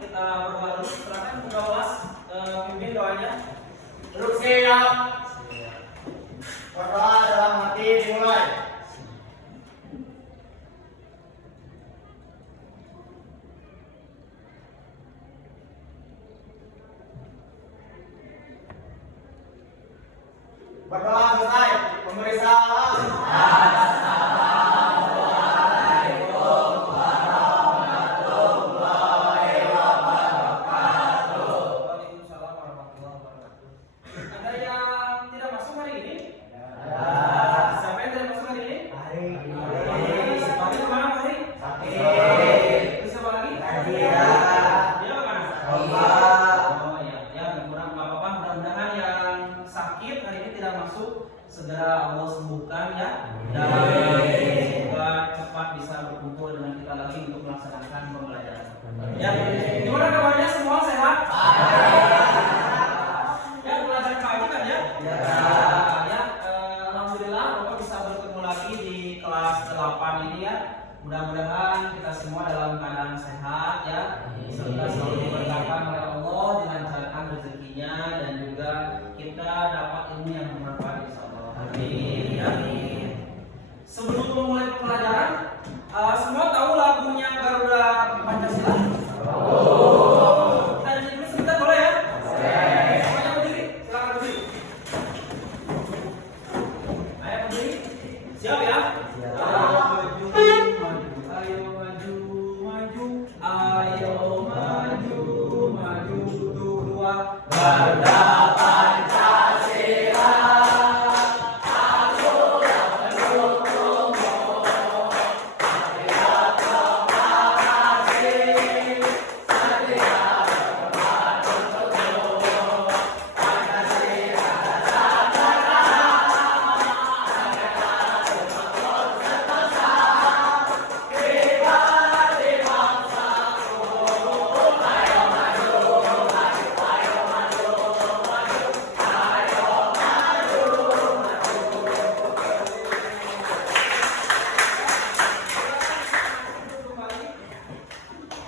kita berdoa dulu. Silakan buka kelas, pimpin doanya. Duduk siap. Berdoa dalam hati dimulai. Berdoa selesai. Memberi salam. Segera Allah sembuhkan ya, dan semoga cepat bisa berkumpul dengan kita lagi untuk melaksanakan pembelajaran. Ya, gimana kabarnya semua sehat? Ya, belajar pagi kan ya? Ya, alhamdulillah Bapak bisa bertemu lagi di kelas 8 ini ya. Mudah-mudahan kita semua dalam keadaan sehat ya, serta selalu diberkati oleh Allah, dilancarkan rezekinya dan juga kita dapat ilmu yang bermanfaat insyaallah. Amin. Sebelum memulai pelajaran, semua tahu lagunya Garuda Pancasila? Kita nyanyi dulu sebentar boleh ya? Semuanya berdiri, silakan berdiri. Ayo berdiri, siap ya? Garuda Pancasila, aku yang mendukungmu, Satria proklamasi, Satria bermaju untukmu, Pancasila Nusantara, Nusantara Tumpah Sentosa, pribadi bangsaku, ayo maju, maju, ayo maju.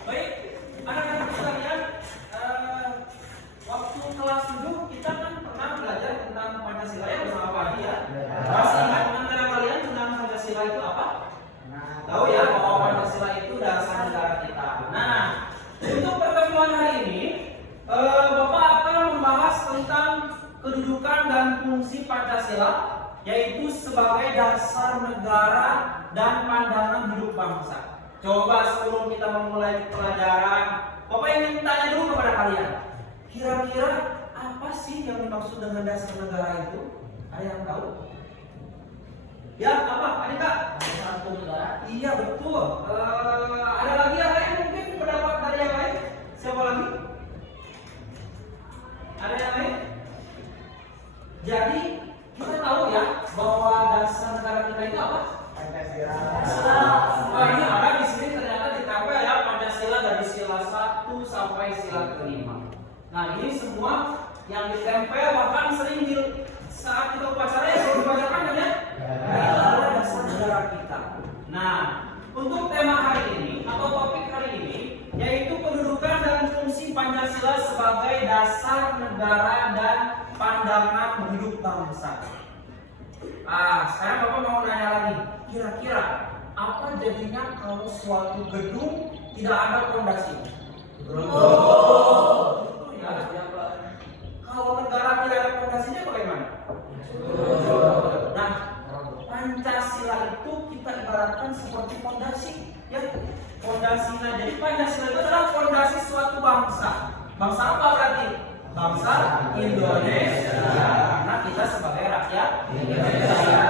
Baik, anak-anak sekalian, waktu kelas 7 kita kan pernah belajar tentang Pancasila ya bersama Pak Adi ya. Masih ingat antara kalian tentang Pancasila itu apa? Tahu ya bahwa Pancasila itu dasar negara kita. Nah, untuk pertemuan hari ini, Bapak akan membahas tentang kedudukan dan fungsi Pancasila, yaitu sebagai dasar negara dan pandangan hidup bangsa. Coba sebelum kita memulai pelajaran, Bapak ingin tanya dulu kepada kalian, kira-kira apa sih yang dimaksud dengan dasar negara itu? Ada yang tahu? Ya, apa? Ada Kak? Satu negara. Iya, betul. Ada lagi yang lain mungkin pendapat dari yang lain? Siapa lagi? Ada yang lain? Jadi, kita tahu ya bahwa dasar negara kita itu apa? Pancasila. Wah, ini ada di sini ternyata ditempel ya Pancasila dari sila 1 sampai sila ke-5. Nah, ini semua yang ditempel bahkan sering di saat kita upacara ya selalu dibacakan kan ya? Itu adalah dasar negara kita. Nah, untuk tema hari ini atau topik hari ini yaitu kedudukan dan fungsi Pancasila sebagai dasar negara dan pandangan hidup bangsa. Sekarang Bapak mau nanya lagi, kira-kira apa jadinya kalau suatu gedung tidak ada fondasi? Ya, kalau negara tidak ada fondasinya bagaimana? Nah, Pancasila itu kita ibaratkan seperti fondasi, ya. Fondasinya, jadi Pancasila itu adalah fondasi suatu bangsa. Bangsa apa berarti? Bangsa Indonesia. Karena kita sebagai rakyat Indonesia.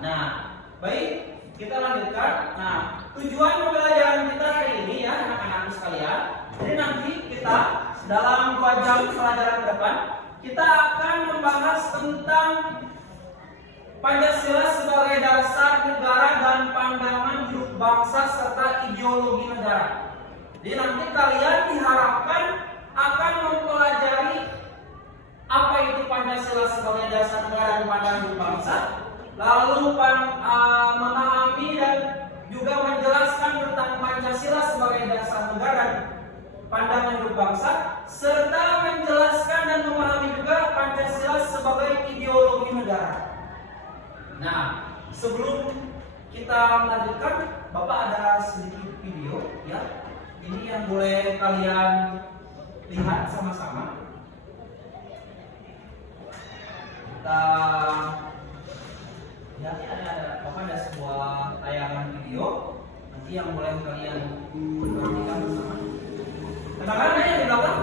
Nah, baik, kita lanjutkan. Nah, tujuan pembelajaran kita hari ini ya anak-anak sekalian. Jadi nanti kita dalam 2 jam pelajaran ke depan kita akan membahas tentang Pancasila sebagai dasar negara dan pandangan hidup bangsa serta ideologi negara. Jadi nanti kalian diharapkan akan mempelajari apa itu Pancasila sebagai dasar negara dan pandangan hidup bangsa, lalu memahami dan juga menjelaskan tentang Pancasila sebagai dasar negara dan pandangan berbangsa, serta menjelaskan dan memahami juga Pancasila sebagai ideologi negara. Nah, sebelum kita melanjutkan, Bapak ada sedikit video ya. Ini yang boleh kalian lihat sama-sama. Kita ya, ada Bapak ada sebuah tayangan video nanti yang boleh kalian perhatikan bersama. Kedengaran ya di belakang?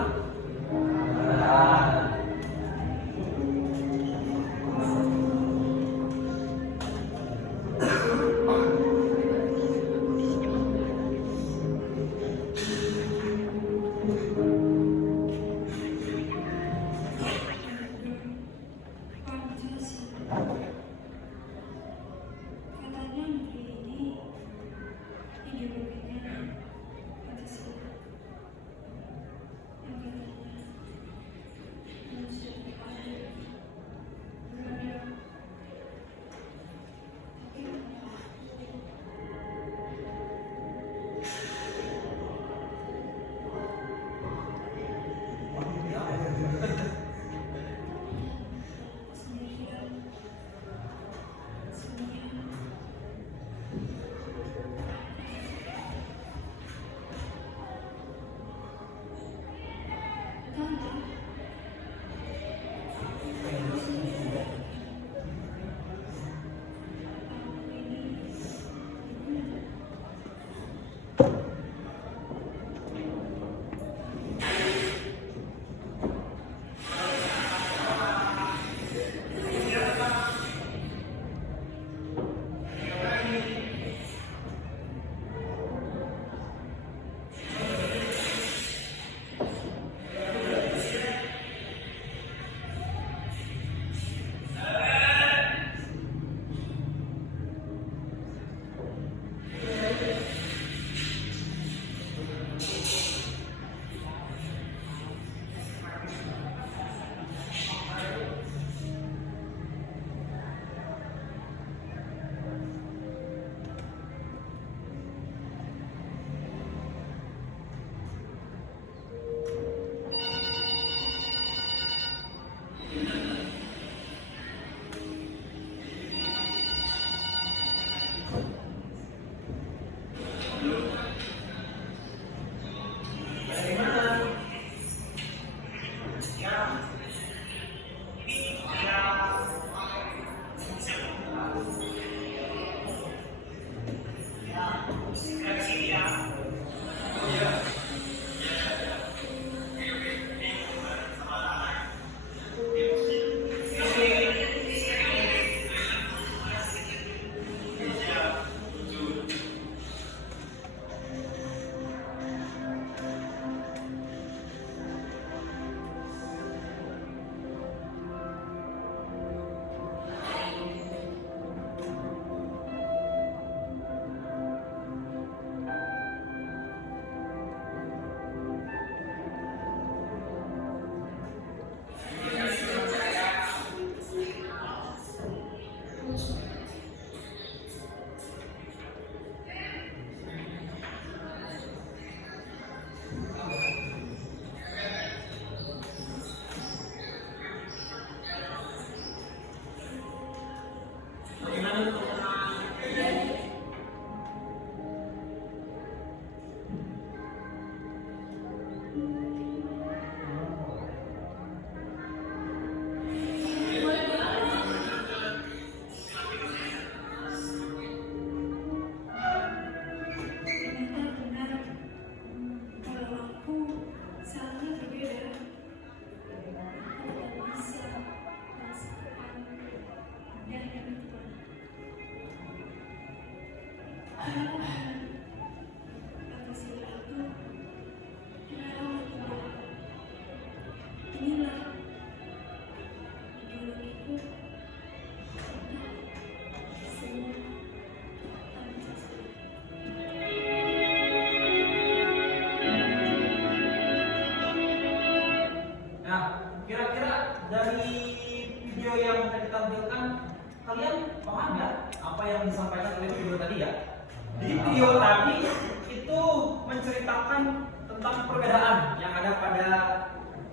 tentang perbedaan yang ada pada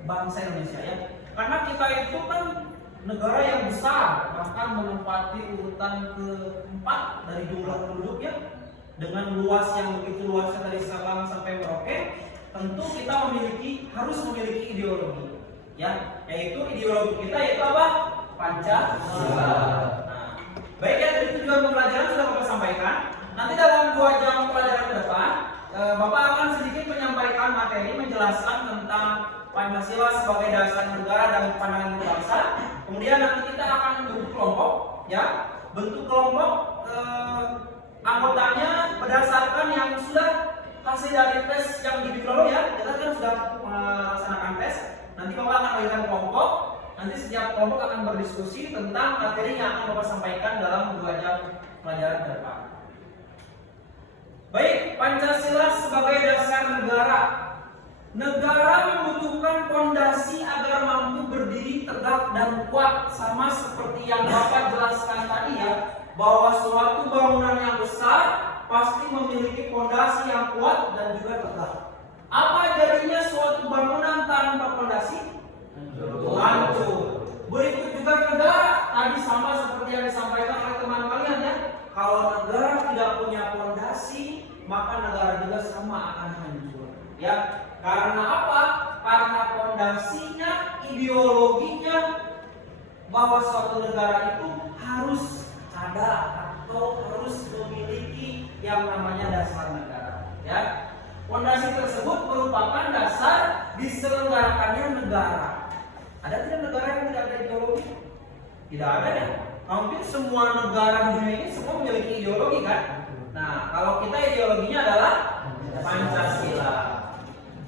bangsa Indonesia ya. Karena kita itu kan negara yang besar, bahkan menempati urutan keempat dari jumlah penduduk ya. Dengan luas yang begitu luasnya dari Sabang sampai Merauke, tentu kita harus memiliki ideologi ya, yaitu ideologi kita yaitu apa? Pancasila. Nah, baik ya, jadi tujuan pembelajaran sudah Bapak sampaikan. Nanti dalam 2 jam pelajaran ke depan, Bapak akan sedikit menyampaikan materi menjelaskan tentang Pancasila sebagai dasar negara dan pandangan bangsa. Kemudian nanti kita akan bentuk kelompok ya, bentuk kelompok anggotanya berdasarkan yang sudah hasil dari tes yang dibikin lalu ya. Kita kan sudah melaksanakan tes. Nanti Bapak akan bagikan kelompok. Nanti setiap kelompok akan berdiskusi tentang materi yang akan Bapak sampaikan dalam 2 jam pelajaran ke depan. Baik, Pancasila sebagai dasar negara. Negara membutuhkan fondasi agar mampu berdiri tegak dan kuat, sama seperti yang Bapak jelaskan tadi ya, bahwa suatu bangunan yang besar pasti memiliki fondasi yang kuat dan juga tegak. Apa jadinya suatu bangunan tanpa fondasi? Hancur. Begitu juga negara, tadi sama seperti yang disampaikan oleh teman kalian ya. Kalau negara tidak punya fondasi, maka negara juga sama akan hancur. Ya, karena apa? Karena fondasinya, ideologinya bahwa suatu negara itu harus ada atau harus memiliki yang namanya dasar negara. Ya, fondasi tersebut merupakan dasar diselenggarakannya negara. Ada tidak negara yang tidak ada ideologi? Tidak ada ya. Hampir semua negara di dunia ini semua memiliki ideologi kan? Nah, kalau kita ideologinya adalah Pancasila.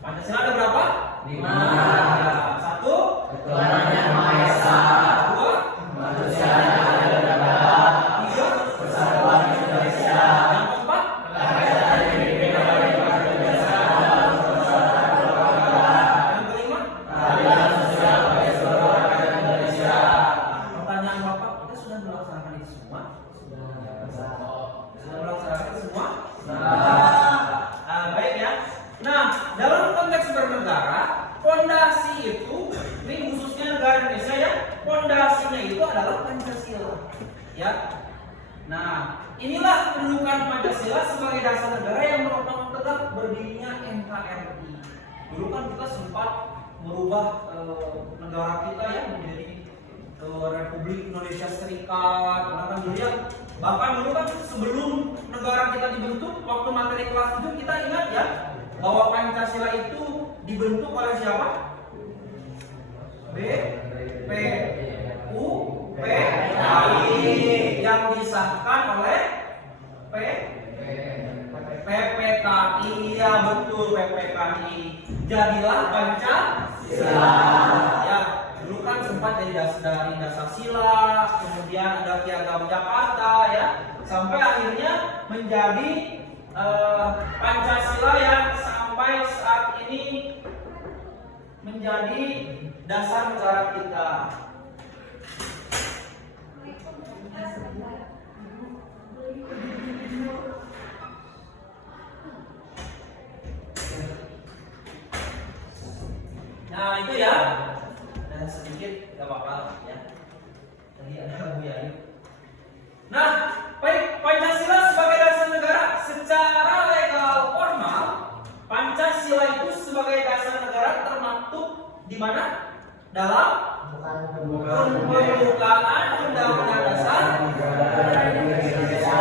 Pancasila ada berapa? 5. 1. Ketuhanan Yang Maha Esa. 2. Kemanusiaan yang adil dan beradab. 3. Persatuan Indonesia. Yang keempat? Rakyat yang dipimpin oleh Indonesia. Yang kelima? Keadilan sosial bagi seluruh rakyat Indonesia. Pertanyaan Bapak, kita sudah melaksanakan itu semua? Sudah melaksanakan itu semua? Baik ya. Nah, dalam konteks bernegara, fondasi itu, ini khususnya negara Indonesia ya, fondasinya itu adalah Pancasila. Ya. Nah, inilah kedudukan Pancasila sebagai dasar negara yang menopang tegak berdirinya NKRI. Dulu kan kita sempat merubah negara kita ya menjadi Republik Indonesia Serikat. Karena kan dulu ya, bahkan dulu kan sebelum negara kita dibentuk, waktu materi kelas 7 kita ingat ya, bahwa Pancasila itu dibentuk oleh siapa? BPUPKI yang disahkan oleh PPKI. Ya betul, PPKI. Jadilah Pancasila. Ya, dulu kan sempat dari dasar sila, kemudian ada Piagam Jakarta ya, sampai akhirnya menjadi Pancasila yang sampai saat ini menjadi dasar negara kita. Nah itu ya, dan sedikit gak apa-apa ya. Tadi ada Bu Yani. Nah, baik, Pancasila sebagai dasar negara secara legal formal, Pancasila itu sebagai dasar negara termaktub di mana? Dalam pembukaan Undang-Undang Dasar Indonesia.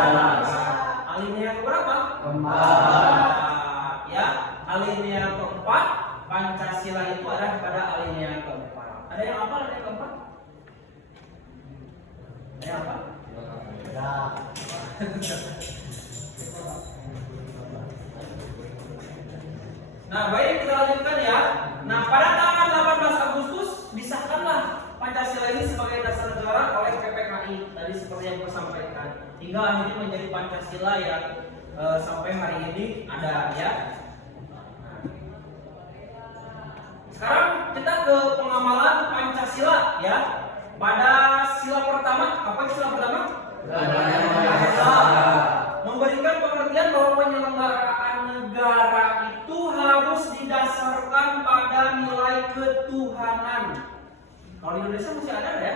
Alinea keberapa? Keempat. Ya, alinea keempat. Pancasila itu ada pada alinea keempat. Ada yang apa alinea keempat? Ada yang apa? Nah, baik kita lanjutkan ya. Nah, pada tanggal 18 Agustus disahkanlah Pancasila ini sebagai dasar negara oleh PPKI tadi seperti yang saya sampaikan. Hingga akhirnya menjadi Pancasila yang sampai hari ini ada ya. Sekarang kita ke pengamalan Pancasila ya. Pada sila pertama, apa sila pertama? Memberikan pengertian bahwa penyelenggaraan negara itu harus harus didasarkan pada nilai ketuhanan. Kalau di Indonesia masih ada ya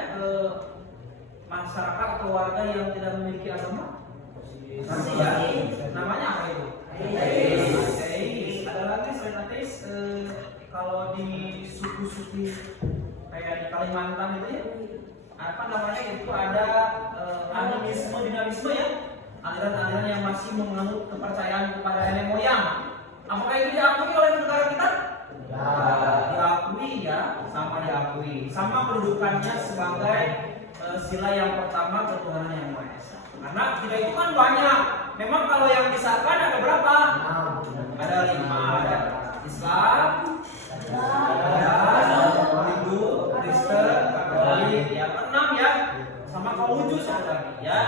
masyarakat atau warga yang tidak memiliki agama? Masih ya. Namanya apa itu? Ateis. Ada lagi selain ateis, kalau di suku-suku kayak di Kalimantan itu ya, apa namanya itu ada animisme, dinamisme ya, aliran-aliran yang masih menganut kepercayaan kepada nenek moyang. Apakah itu diakui oleh negara kita? Ya, diakui ya, sama diakui, sama kedudukannya sebagai sila yang pertama ketuhanan yang Maha Esa. Karena kita itu kan banyak. Memang kalau yang disahkan ada berapa? Ada 5, ada Islam, ada Hindu, Kristen, Katolik, ya 6 ya, sama Konghucu sebenarnya ya.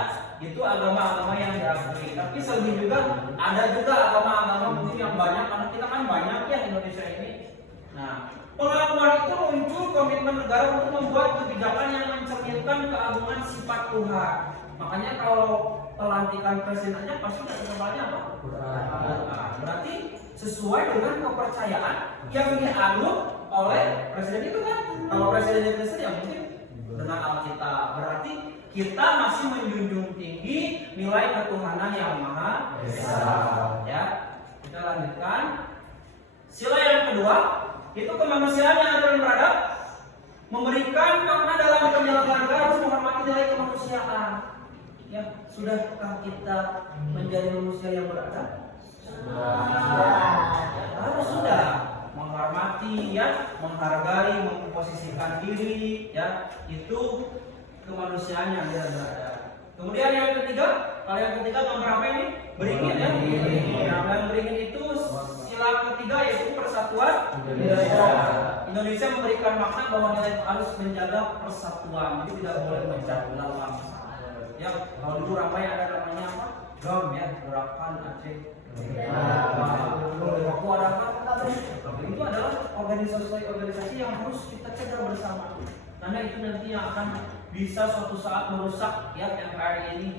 Itu agama-agama yang diakui. Tapi selebih juga ada juga agama-agama mungkin yang banyak, karena kita kan banyak ya di Indonesia ini. Nah, pengakuan itu muncul komitmen negara untuk membuat kebijakan yang mencerminkan keagungan sifat Tuhan. Makanya kalau pelantikan presiden aja pasti ketebalannya apa? Nah, berarti sesuai dengan kepercayaan yang dianut oleh presiden itu kan. Kalau presiden Kristen ya mungkin dengan Alkitab. Berarti kita masih menjunjung tinggi nilai ketuhanan yang Maha Esa. Ya, kita lanjutkan. Sila yang kedua itu kemanusiaan yang adil dan beradab. Memberikan makna dalam penyelenggaraan negara harus menghormati nilai kemanusiaan. Ya, sudahkah kita menjadi manusia yang beradab? Harus sudah menghormati ya, menghargai, memposisikan diri ya, itu kemanusiaan yang dia berada. Kemudian yang ketiga, kalau yang ketiga nomor apa ini? Beringin ya. Yang beringin itu sila ketiga yaitu persatuan Indonesia. Indonesia memberikan makna bahwa nilai harus menjaga persatuan, jadi tidak boleh memecah belah bangsa. Ya, kalau dulu ramai ada namanya apa? GAM ya, Gerakan Aceh. Aku ada apa? Itu adalah organisasi yang harus kita cegah bersama. Karena itu nanti yang akan bisa suatu saat merusak ya NKRI ini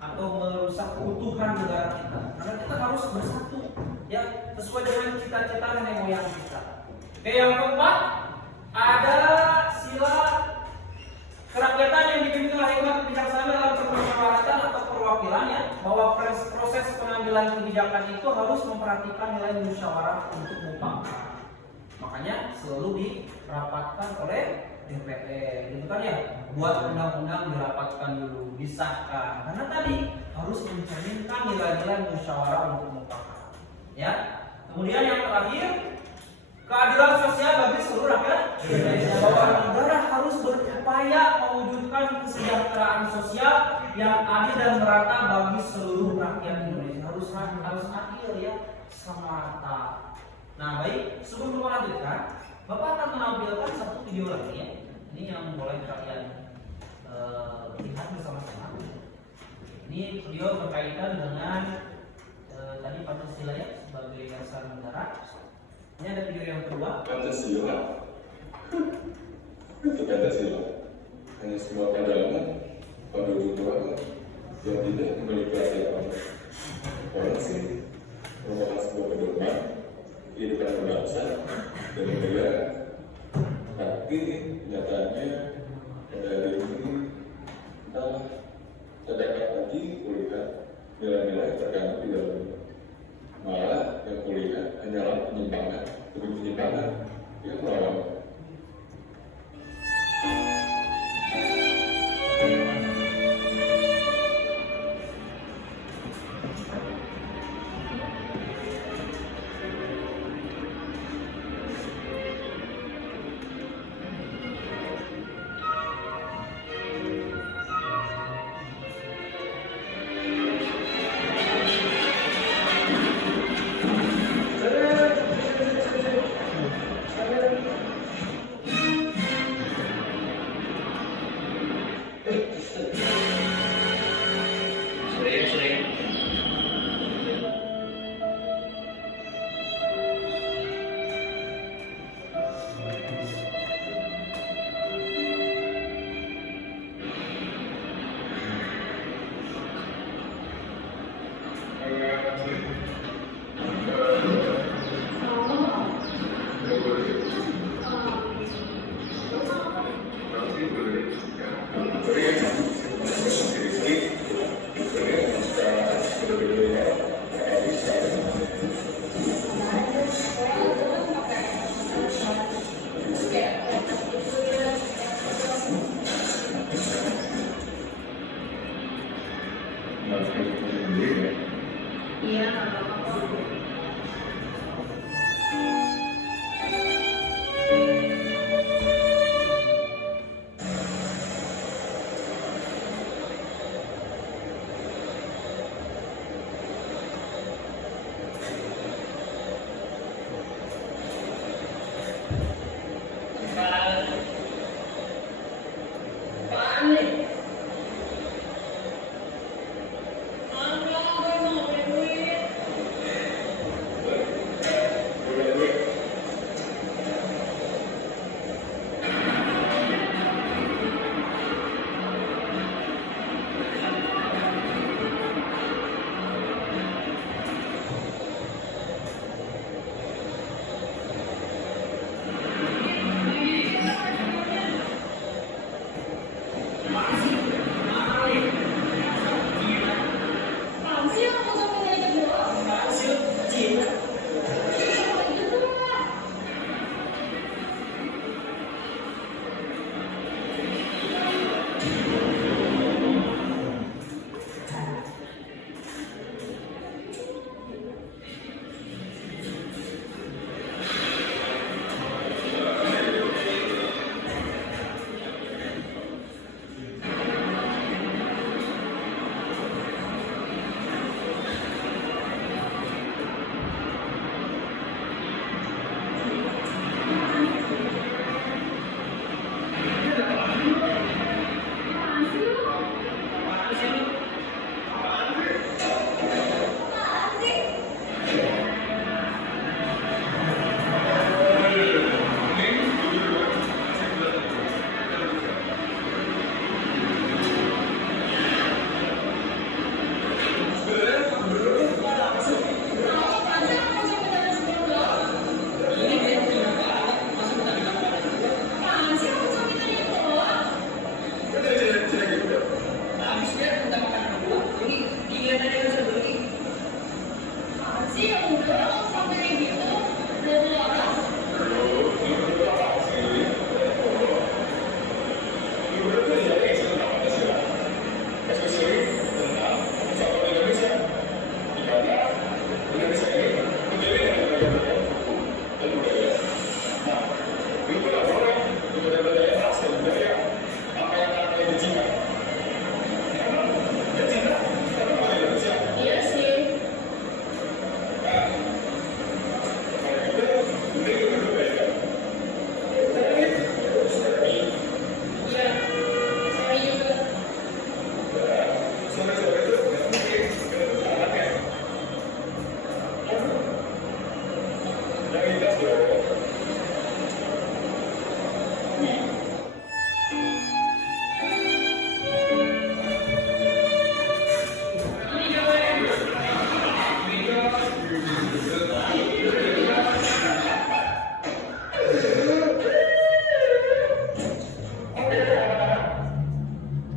atau merusak keutuhan negara kita. Karena kita harus bersatu ya sesuai dengan cita-cita nenek moyang kita. Oke, yang keempat ada sila kerakyatan yang dipimpin oleh hikmat kebijaksanaan dalam permusyawaratan atau perwakilan ya, bahwa proses pengambilan kebijakan itu harus memperhatikan nilai musyawarah untuk mufakat. Makanya selalu dirapatkan oleh DPR, gitu kan ya, buat undang-undang dirapatkan dulu, disahkan. Karena tadi harus mencerminkan nilai-nilai musyawarah untuk mufakat. Ya. Kemudian yang terakhir, keadilan sosial bagi seluruh rakyat Indonesia, bahwa negara harus berupaya mewujudkan kesejahteraan sosial yang adil dan merata bagi seluruh rakyat Indonesia. Harus adil ya, sama rata. Nah, baik, sebelum melanjutkan, Bapak akan menampilkan satu video lagi ya. Ini yang boleh kalian lihat bersama-sama. Ini video berkaitan dengan tadi Pancasila ya sebagai dasar negara. Ini ada video yang kedua. Pancasila itu Pancasila hanya semua pandangan penduduk yang tidak memiliki apa-apa. Orang sih merupakan sebuah pedoman kehidupan berbangsa dan negara. Tapi nyatanya pada hari ini terdapat lagi kulihat nilai-nilai terkandung di dalamnya. Malah yang kulihat hanyalah penyimpangan demi penyimpangan yang melawan.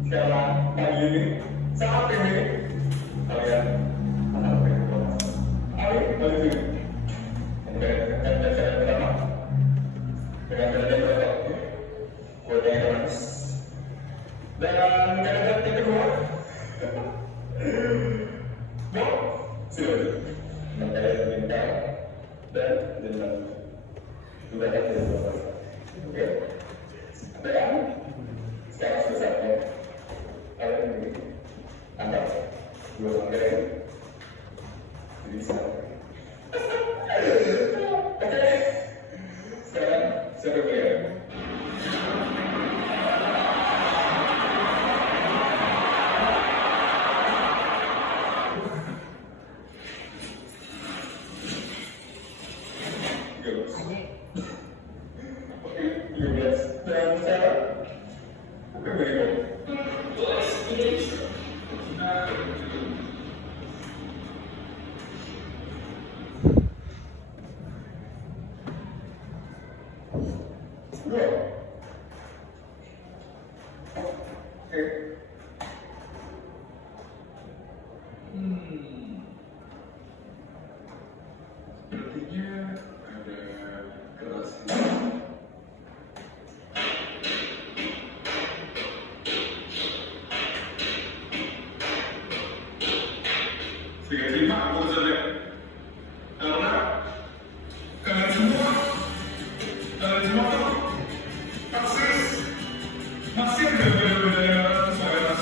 Sekarang pagi ini, saat ini, kalian akan berdoa. Ayo, balik sini. Dengan cara pertama, dengan cara pertama, kode yang manis. Dan cara yang kedua, silakan. Mengkaya minta dan dengan sudah ada beberapa. Oke, dan sekarang selesai. Kalian ini anggap dua bangkai jadi sama. Oke, sekarang siapa kalian? Oke, 13 dan sekarang. Oke, baik. Berikutnya ada kelas. Saya terima keputusannya karena kalian semua masih ada beda-beda solidaritas.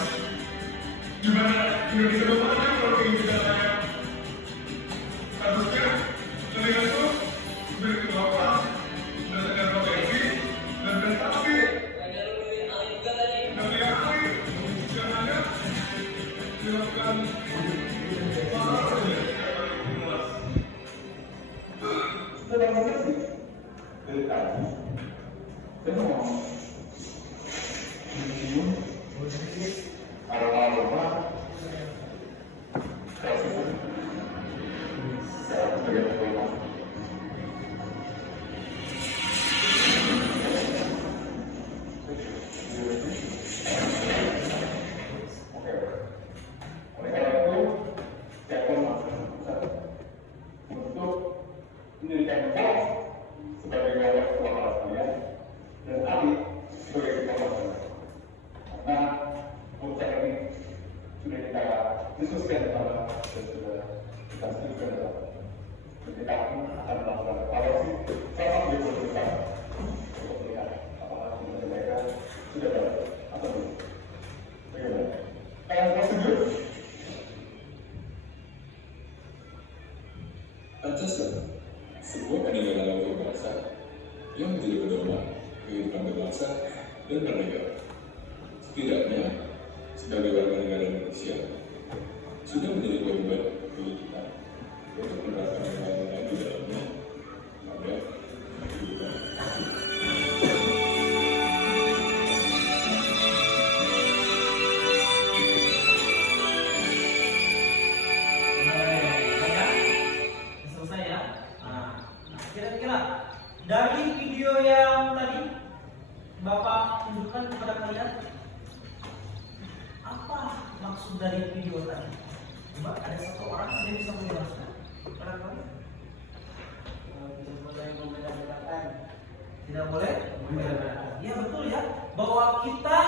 Gimana Indonesia bermakna kalau ingin kita saya harusnya kalian itu beri kebawahan berdasarkan provinsi dan prestasi dan yang lain yang ada dilakukan. Setelah mengerti dari tadi, saya mau mencium aroma kasih saya sebagai aroma. Oke, oleh karena itu saya akan melakukan untuk mendirikan kelas sebagai wadah keluarga kalian dan Ali sebagai keluarga. Karena urusan ini sudah kita diskusikan bersama dan sudah kita setujukan dalam. Dan kita akan melakukan evaluasi selama 2 bulan bersama untuk melihat apakah kinerja mereka sudah baik atau belum. Bagaimana? Kalian semua setuju? Pancasila, sebuah peninggalan untuk bangsa yang menjadi pedoman kehidupan berbangsa dan bernegara. Setidaknya, sebagai warga negara Indonesia, sudah menjadi kewajiban bagi kita untuk menerapkan nilai-nilai di dalamnya pada kehidupan. Selesai ya. Nah, kira-kira dari video yang tadi Bapak tunjukkan kepada kalian, apa maksud dari video tadi? Coba ada satu orang yang bisa menjelaskan kepada kalian. Tidak boleh membeda-bedakan. Iya betul ya, bahwa kita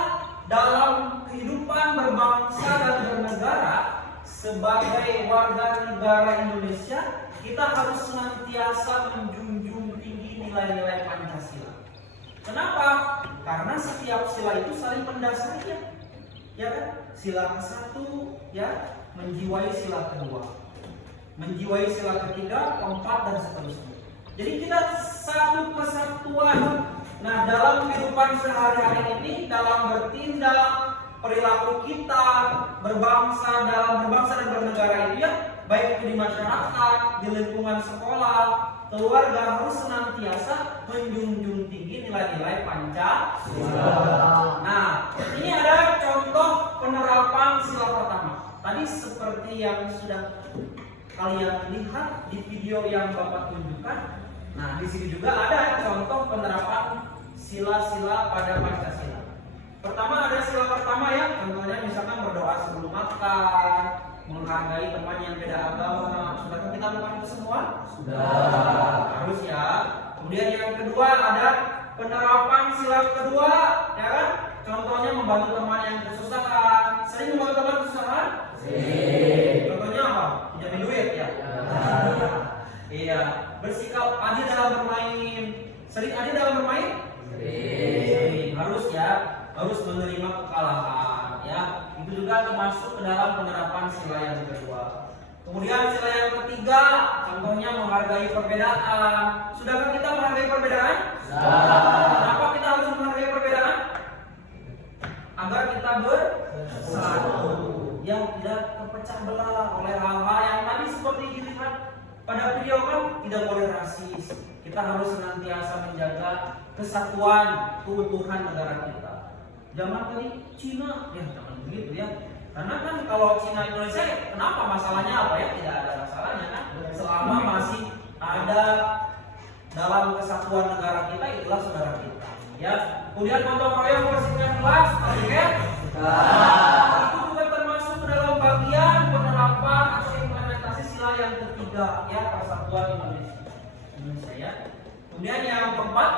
dalam kehidupan berbangsa dan bernegara sebagai warga negara Indonesia, kita harus senantiasa menjunjung tinggi nilai-nilai Pancasila. Kenapa? Karena setiap sila itu saling mendasari ya kan? Sila ke-1 ya menjiwai sila kedua, menjiwai sila ketiga, keempat dan seterusnya. Jadi kita satu kesatuan. Nah, dalam kehidupan sehari-hari ini, dalam bertindak, perilaku kita dalam berbangsa dan bernegara itu ya, baik itu di masyarakat, di lingkungan sekolah, keluarga harus senantiasa menjunjung tinggi nilai-nilai Pancasila. Nah, ini ada contoh penerapan sila pertama. Tadi seperti yang sudah kalian lihat di video yang Bapak tunjukkan. Nah, di sini juga ada contoh penerapan sila-sila pada Pancasila. Pertama ada sila pertama ya, contohnya misalkan berdoa sebelum makan, menghargai teman yang beda agama. Sudahkah kita lakukan itu semua? Sudah. Harus ya. Kemudian yang kedua ada penerapan sila kedua, ya kan? Contohnya membantu teman yang kesusahan. Sering membantu teman kesusahan? Sering. Contohnya apa? Pinjamin duit ya. Iya. Bersikap adil dalam bermain. Sering adil dalam bermain? Sering. Harus ya. Harus menerima kekalahan ya. Itu juga termasuk ke dalam penerapan sila yang kedua. Kemudian sila yang ketiga, contohnya menghargai perbedaan. Sudahkah kita menghargai perbedaan? Sudah. Kenapa kita harus menghargai perbedaan? Agar kita bersatu, yang tidak terpecah belah oleh hal-hal yang tadi seperti dilihat pada video kan, tidak boleh rasis. Kita harus senantiasa menjaga kesatuan, keutuhan negara kita. Zaman tadi Cina, ya jangan begitu ya. Karena kan kalau Cina Indonesia, kenapa masalahnya apa ya? Tidak ada masalahnya kan. Selama masih ada dalam kesatuan negara kita, itulah saudara kita. Ya. Kemudian gotong royong bersihkan kelas, kan? Itu juga termasuk dalam bagian penerapan atau implementasi sila yang ketiga, ya, persatuan Indonesia. Ya. Kemudian yang keempat,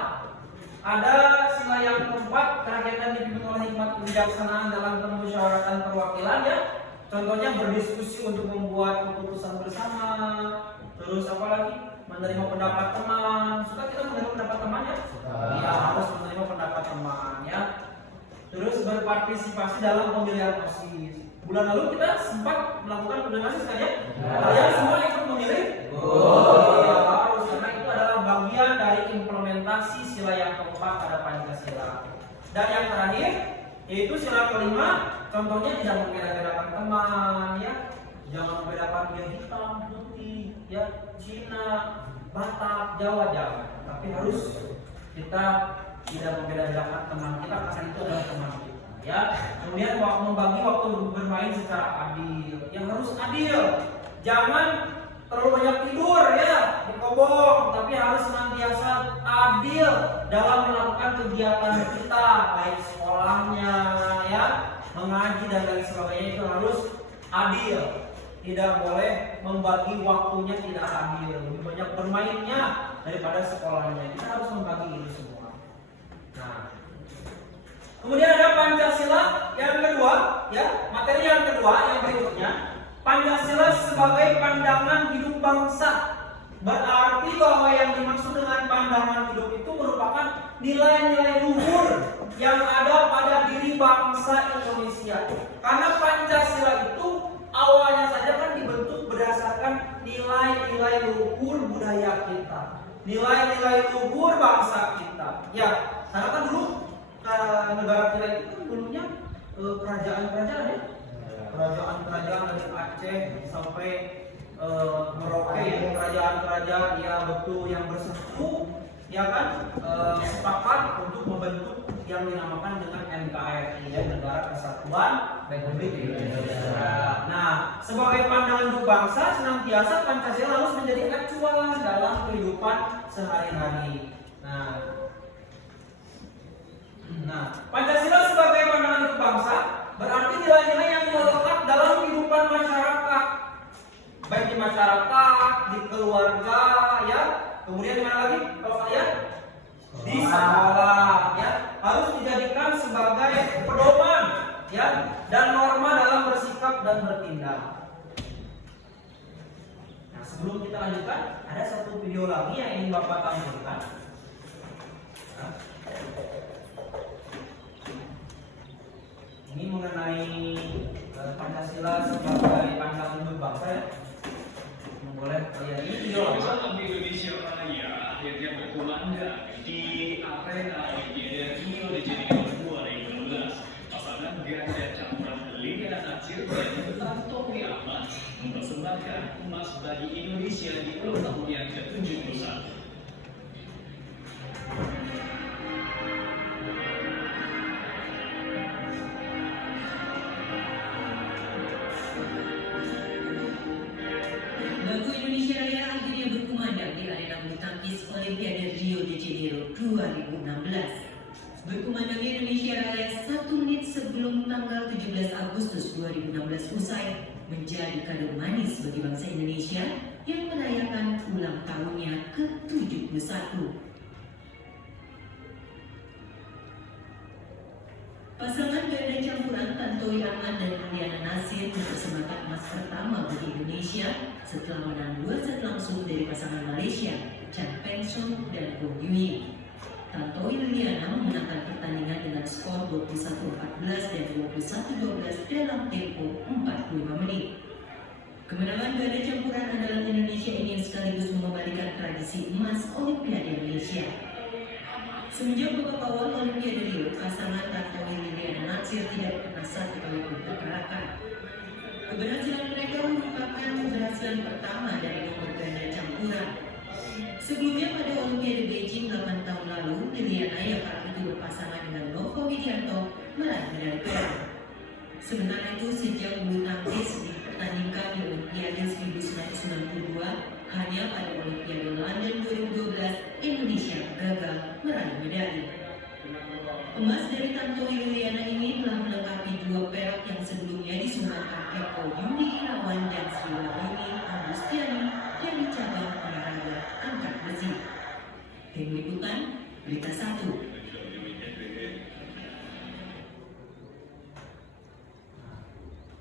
ada sila yang keempat, kerakyatan dipimpin oleh hikmat kebijaksanaan dalam permusyawaratan perwakilan ya. Contohnya berdiskusi untuk membuat keputusan bersama. Terus apa lagi? Menerima pendapat teman. Suka kita menerima pendapat teman ya? Iya, harus menerima pendapat teman ya. Terus berpartisipasi dalam pemilihan OSIS. Bulan lalu kita sempat melakukan pemilihan OSIS kan ya? Kalian semua ikut memilih? Iya, harus, karena itu adalah bagian dari implementasi sila yang keempat pada Pancasila. Dan yang terakhir yaitu sila kelima, contohnya tidak membeda-bedakan teman ya, jangan membedakan dia hitam, putih, ya, Cina, Batak, Jawa, jangan. Tapi harus kita tidak membeda-bedakan teman kita karena itu adalah teman kita ya. Kemudian membagi waktu bermain secara adil, yang harus adil, jangan terlalu banyak tidur ya, dikobong, tapi harus senantiasa adil dalam melakukan kegiatan kita, baik sekolahnya ya, mengaji dan lain sebagainya, itu harus adil. Tidak boleh membagi waktunya tidak adil, lebih banyak bermainnya daripada sekolahnya. Kita harus membagi itu semua. Nah, kemudian ada Pancasila yang kedua ya, materi yang kedua yang berikutnya, Pancasila sebagai pandangan hidup bangsa. Berarti bahwa yang dimaksud dengan pandangan hidup itu merupakan nilai-nilai luhur yang ada pada diri bangsa Indonesia. Karena Pancasila itu awalnya saja kan dibentuk berdasarkan nilai-nilai luhur budaya kita, nilai-nilai luhur bangsa kita. Ya, karena kan dulu negara kita itu kan dulunya kerajaan-kerajaan ya. Kerajaan-kerajaan dari Aceh sampai Merauke, kerajaan-kerajaan ya betul yang bersatu ya kan, sepakat untuk membentuk yang dinamakan dengan NKRI ya, Negara Kesatuan Republik Indonesia. Nah, sebagai pandangan hidup bangsa, senantiasa Pancasila harus menjadi acuan dalam kehidupan sehari-hari. Nah, Pancasila sebagai pandangan hidup bangsa berarti nilai-nilai yang melekat dalam kehidupan masyarakat, baik di masyarakat, di keluarga, ya. Kemudian mana lagi? Kalau kalian di sekolah, ya, harus dijadikan sebagai pedoman, ya, dan norma dalam bersikap dan bertindak. Nah, sebelum kita lanjutkan, ada satu video lagi yang ingin Bapak tampilkan. Nah, ini mengenai Pancasila sebagai pandangan hidup bangsa ya. Boleh kalian ini video Bersama Indonesia Raya akhirnya berkumandang di arena Olimpiade Rio de Janeiro 2016. Pasar pasangan ganda campuran Liliana Natsir dan Tantowi Ahmad mempersembahkan emas bagi Indonesia di ulang tahun yang ke-71. Bangku Indonesia Raya akhirnya berkumandang di arena bulu tangkis Olimpiade Rio de Janeiro 2016. Berkumandangnya Indonesia Raya 1 menit sebelum tanggal 17 Agustus 2016 usai menjadi kado manis bagi bangsa Indonesia yang merayakan ulang tahunnya ke-71. Pasangan ganda campuran Tantowi Ahmad dan Liliana Natsir mempersembahkan emas pertama bagi Indonesia setelah menang 2 set langsung dari pasangan Malaysia, Chan Peng Son dan Goh Yui. Tantowi Liliana memenangkan pertandingan dengan skor 21-14 dan 21-12 dalam tempo 45 menit. Kemenangan ganda campuran andalan Indonesia ini sekaligus mengembalikan tradisi emas Olimpiade Malaysia. Semenjak babak awal Olimpiade Rio, pasangan Tantowi Liliana Natsir tidak pernah satu kali pun terkalahkan. Keberhasilan mereka merupakan keberhasilan pertama dari nomor ganda campuran. Sebelumnya pada Olimpiade Beijing 8 tahun lalu, Liliana yang kala itu berpasangan dengan Nova Widianto meraih medali perak. Sementara itu, sejak bulu tangkis dipertandingkan di Olimpiade 1992, hanya pada Olimpiade London 2012, Indonesia gagal meraih medali. Emas dari Tantowi Liliana ini telah melengkapi 2 perak yang sebelumnya disumbangkan Eko Yuni Irawan dan Sri Wahyuni Agustiani dari cabang olahraga angkat besi. Tim Liputan, Berita 1.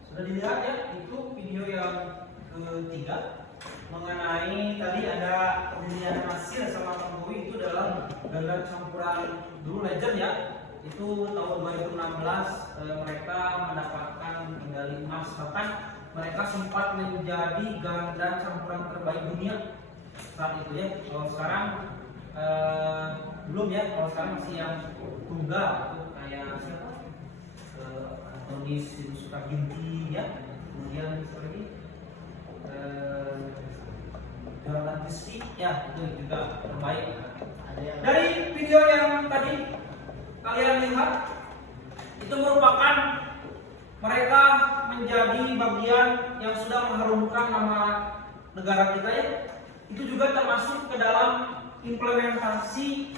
Sudah dilihat ya, itu video yang ketiga mengenai tadi ada Liliana Natsir sama Tantowi itu dalam ganda campuran dulu legend ya. Itu tahun 2016 mereka mendapatkan medali emas, bahkan mereka sempat menjadi ganda campuran terbaik dunia saat itu ya. Kalau sekarang belum ya, kalau sekarang masih yang tunggal itu kayak siapa? Antoni Sinisuka Ginting ya, kemudian siapa lagi? Jordan Christie ya, itu juga terbaik. Dari video yang tadi kalian lihat itu merupakan mereka menjadi bagian yang sudah mengharumkan nama negara kita ya. Itu juga termasuk ke dalam implementasi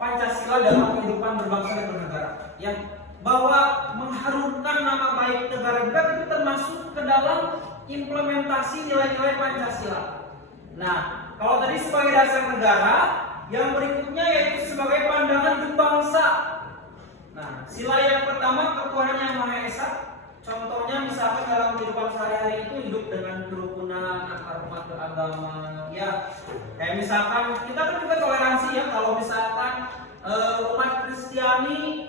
Pancasila dalam kehidupan berbangsa dan bernegara ya. Bahwa mengharumkan nama baik negara kita itu termasuk ke dalam implementasi nilai-nilai Pancasila. Nah, kalau tadi sebagai dasar negara, yang berikutnya yaitu sebagai pandangan hidup bangsa. Nah, sila yang pertama ketuhanan yang Maha Esa. Contohnya misalkan dalam kehidupan sehari-hari itu hidup dengan kerukunan antar umat beragama ya. Kayak misalkan kita kan juga toleransi ya. Kalau misalkan umat Kristiani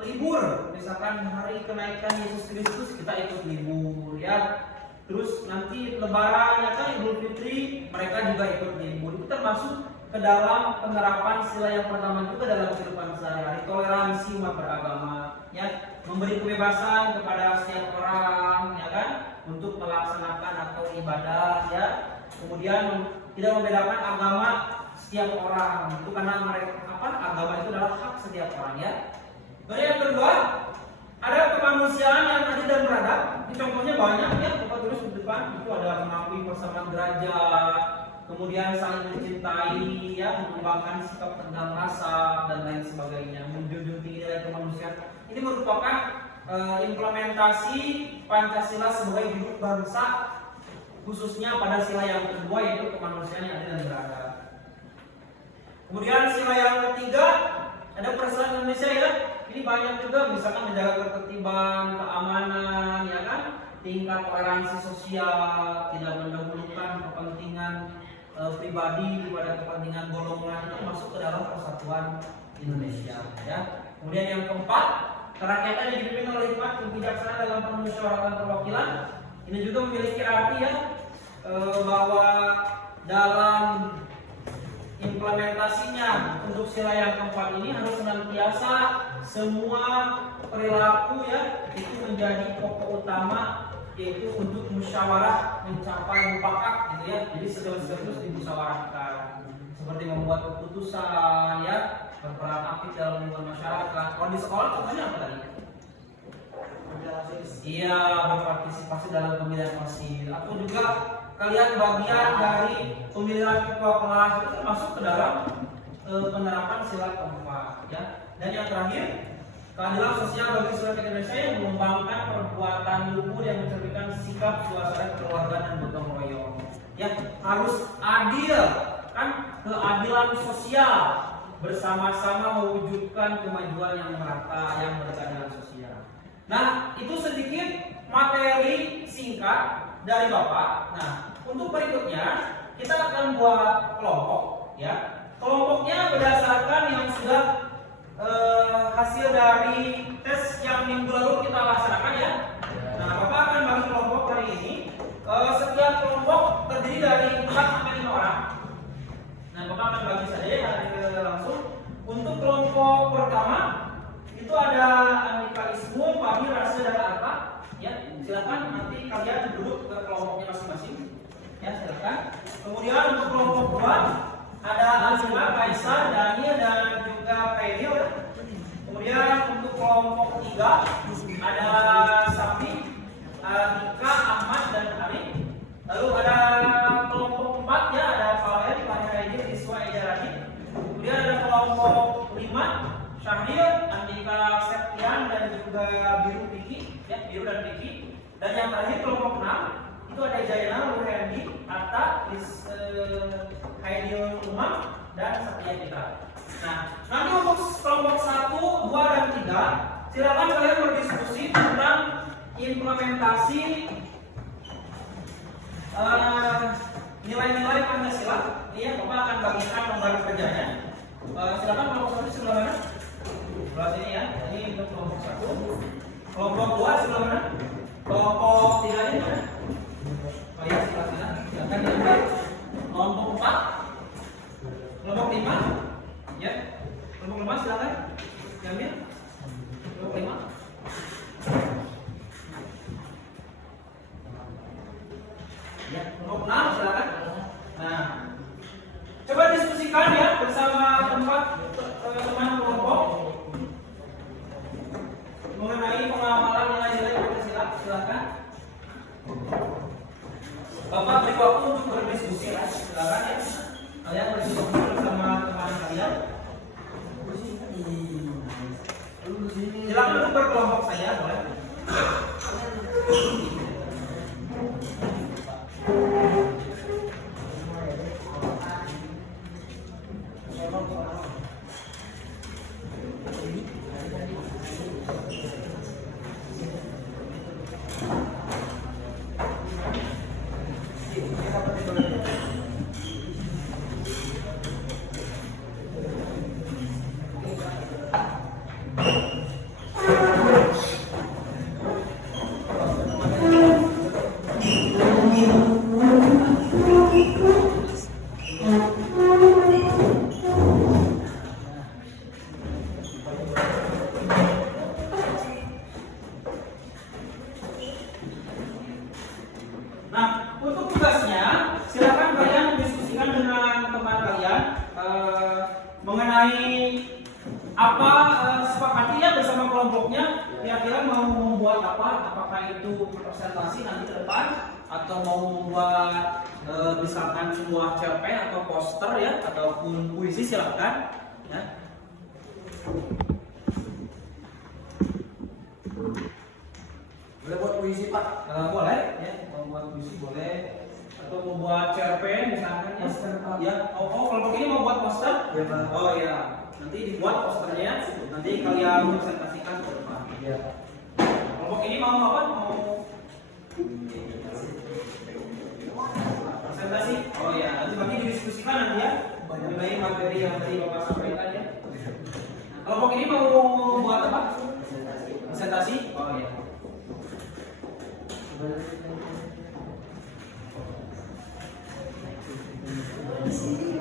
libur, misalkan hari kenaikan Yesus Kristus kita ikut libur ya. Terus nanti Lebaran ya kan Idul Fitri mereka juga ikut libur. Itu termasuk ke dalam penerapan sila yang pertama juga dalam kehidupan sehari-hari, toleransi umat beragama ya, memberi kebebasan kepada setiap orang ya kan untuk melaksanakan atau ibadah ya. Kemudian tidak membedakan agama setiap orang itu karena mereka agama itu adalah hak setiap orang ya. Kemudian yang kedua ada kemanusiaan yang adil dan beradab. Ini contohnya banyak ya, Bapak tulis di depan itu ada mengakui persamaan derajat, kemudian saling mencintai ya, mengembangkan sikap tegang rasa dan lain sebagainya, menjunjung tinggi nilai kemanusiaan. Ini merupakan implementasi Pancasila sebagai hidup bangsa, khususnya pada sila yang kedua yaitu kemanusiaan yang adil dan beradab. Kemudian sila yang ketiga ada persatuan Indonesia ya. Ini banyak juga, misalkan menjaga ketertiban, keamanan, ya kan, tingkat toleransi sosial, tidak mendahulukan kepentingan pribadi daripada kepentingan golongan, itu masuk ke dalam persatuan Indonesia. Ya. Kemudian yang keempat, kerakyatan yang dipimpin oleh hikmat kebijaksanaan dalam permusyawaratan perwakilan. Ini juga memiliki arti ya bahwa dalam implementasinya untuk sila yang keempat ini harus senantiasa semua perilaku ya itu menjadi pokok utama, yaitu untuk musyawarah mencapai mufakat gitu ya. Jadi segala-galanya harus dimusyawarahkan, seperti membuat keputusan ya, berperan aktif dalam lingkungan masyarakat. Kalau di sekolah contohnya apa tadi? Iya, berpartisipasi dalam pemilihan OSIS. Atau juga kalian bagian dari pemilihan ketua kelas, itu termasuk ke dalam penerapan sila keempat ya. Dan yang terakhir, keadilan sosial bagi seluruh Indonesia yang mengembangkan perbuatan luhur yang mencerminkan sikap suasana keluarga dan gotong royong. Ya, harus adil kan, keadilan sosial bersama-sama mewujudkan kemajuan yang merata, yang berkeadilan sosial. Nah, itu sedikit materi singkat dari Bapak. Nah, untuk berikutnya kita akan buat kelompok ya. Kelompoknya berdasarkan yang sudah hasil dari tes yang minggu lalu kita laksanakan ya. Nah, Bapak akan bagi kelompok hari ini. Setiap kelompok terdiri dari 4 sampai 5 orang. Nah, Bapak akan bagi saja langsung. Untuk kelompok pertama itu ada Andika Ismu, Fahmi, Rasya, dan Arta. Ya, silakan nanti kalian duduk ke kelompoknya masing-masing. Ya, silakan. Kemudian untuk kelompok kedua ada Azima, Kaisar, Daniel, dan juga Kaidil. Kemudian untuk kelompok ketiga ada Safi, Ika, Ahmad, dan Ali. Lalu ada kelompok 4 ya, ada Fahir, Fahir, Iswa, Ejarani. Kemudian ada kelompok 5 Syahril, Andika Septian, dan juga Biru Piki, ya, Biru dan Piki. Dan yang terakhir kelompok 6 itu ada Jainal, Ruhendi, Atta, Haidil Umam, dan Satya Pitra. Nah, nanti untuk kelompok 1, 2, dan 3 silakan kalian berdiskusi tentang implementasi nilai-nilai Pancasila. Ini ya, Bapak akan bagikan lembar kerjanya. Silakan kelompok 1 sebelah mana? Sebelah sini ya. Ini untuk kelompok 1. Kelompok 2 sebelah mana? Kelompok 3 ini mana? Oh ya, sebelah sana. Silakan diambil. Kelompok 4. Kelompok 5. Ya. Kelompok 5 silakan diambil. Kelompok 5. Ya, kelompok 6 silakan. Nah, coba diskusikan ya bersama teman kelompok mengenai pengamalan nilai-nilai Pancasila. Silakan. Bapak beri waktu untuk berdiskusi ya. Silakan ya. Kalian berdiskusi bersama teman kalian. Silakan duduk berkelompok saya, boleh. Presentasi nanti ke depan atau mau membuat misalkan sebuah cerpen atau poster ya ataupun puisi silakan ya. Boleh buat puisi Pak? Boleh ya, mau buat puisi boleh atau mau buat cerpen misalkan ya. Ya, kelompok ini mau buat poster? Ya Pak. Oh ya, nanti dibuat posternya, nanti kalian presentasikan ke depan. Ya. Kelompok ini mau apa? Mau presentasi? Oh ya, nanti bagi didiskusikan nanti ya mengenai materi yang tadi Bapak sampaikan ya. Kelompok ini mau buat apa? Presentasi? Oh ya. Di sini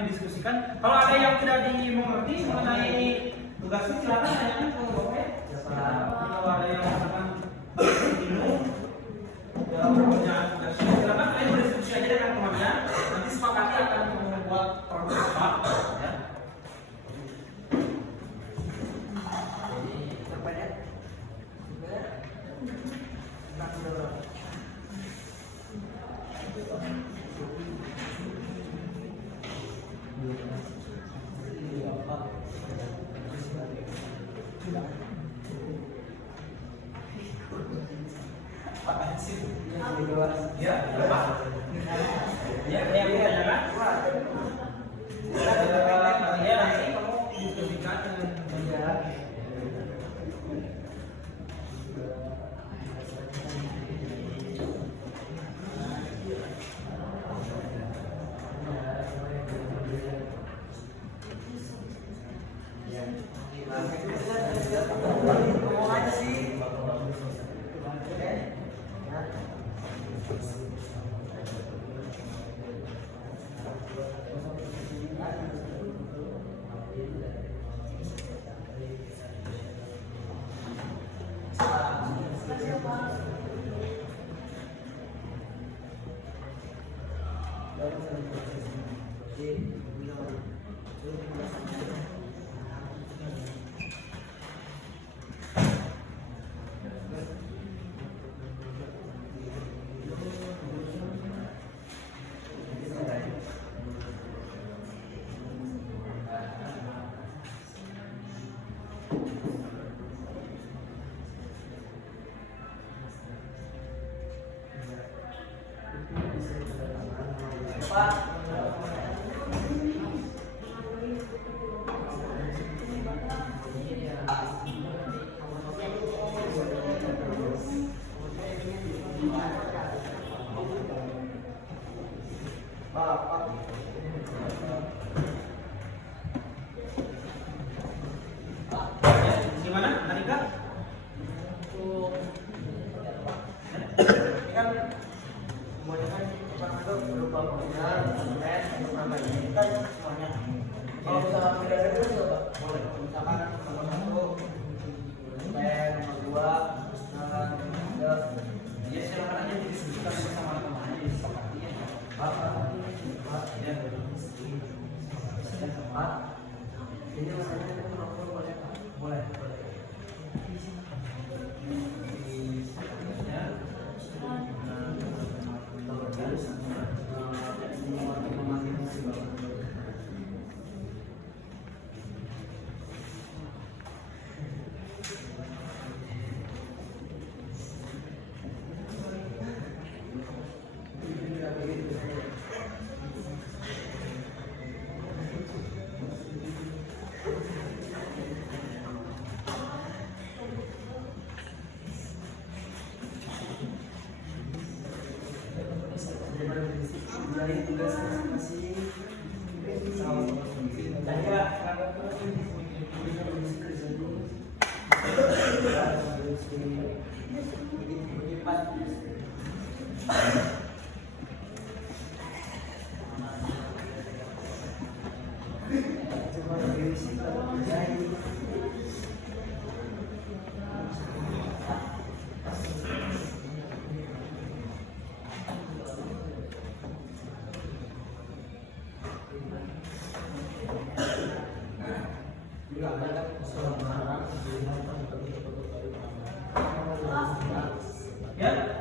Didiskusikan. Kalau ada yang tidak dimengerti mengenai tugas ini, silakan tanyakan ke Bapak. Kalau ada yang misalkan bingung dalam pertanyaan tugas ini, silakan kalian berdiskusi aja dengan temannya. Nanti sepakati akan membuat program apa. Ya. Gimana, Anika? Ini kan semuanya kan berupa dari tugas masing-masing. Ya.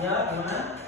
Ya, gimana?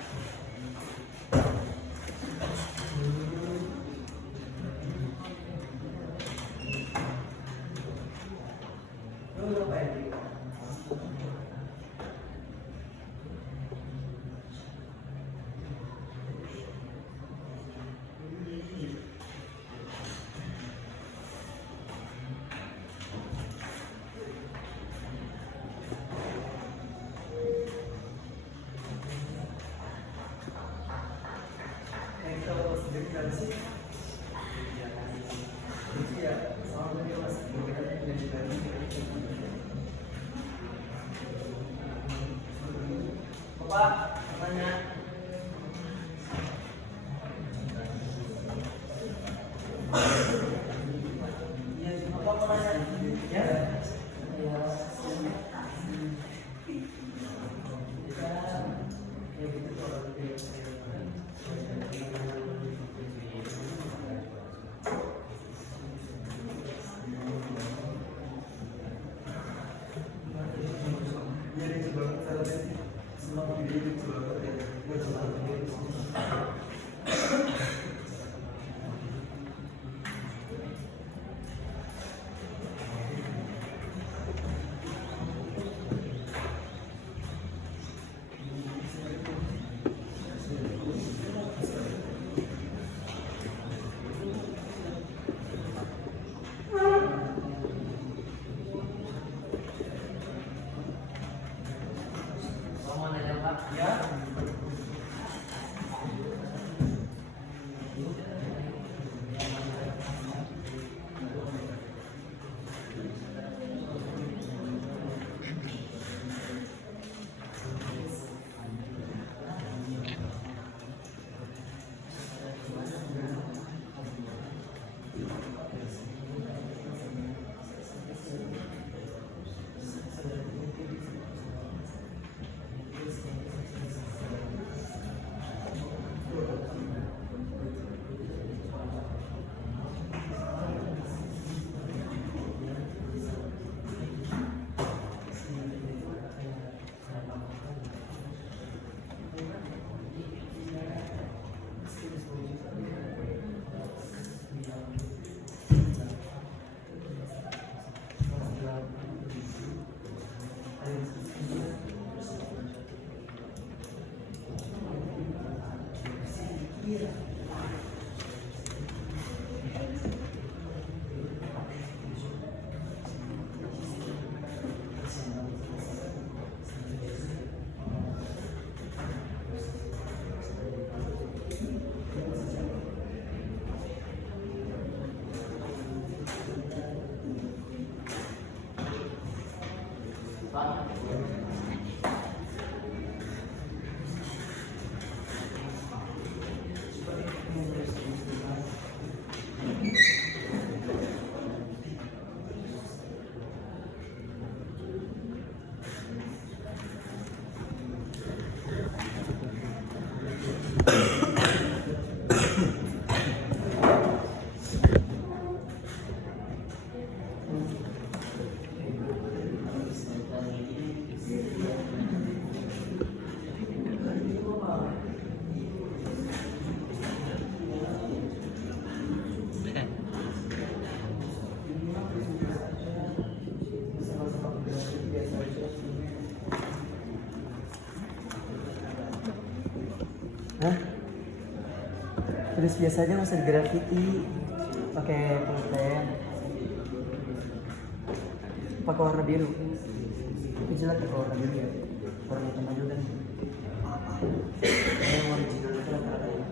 Bapak, tanya. Bapak mau nanya? Ya. tulis biasa aja, nggak usah graffiti, pakai pulpen, pakai warna biru. Itu jelas pakai warna biru ya, warna hitam aja kan. Yang original itu rata-rata ya.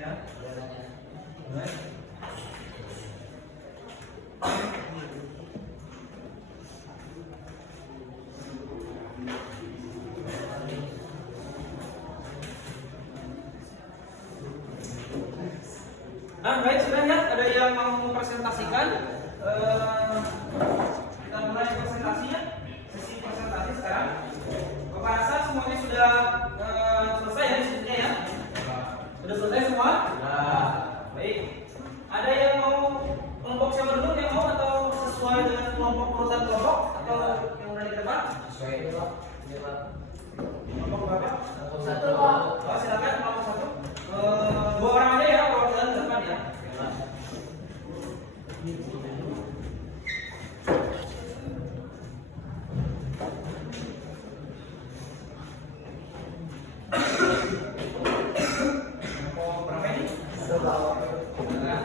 Ya. Baik. Nah, baik sudah ya. Ada yang mau mempresentasikan? Kita mulai presentasinya. Sesi presentasi sekarang. Bapak rasa semuanya sudah selesai ya diskusinya ya? Sudah selesai semua? Baik. Ada yang mau kelompok siapa dulu yang mau atau sesuai dengan kelompok urutan kelompok atau yang ada di depan? Sesuai itu Pak. Kelompok berapa? Satu. Oh, silakan kelompok satu. Dua orang aja ya, perwakilan di depan ya. Kelompok berapa ini? Nah.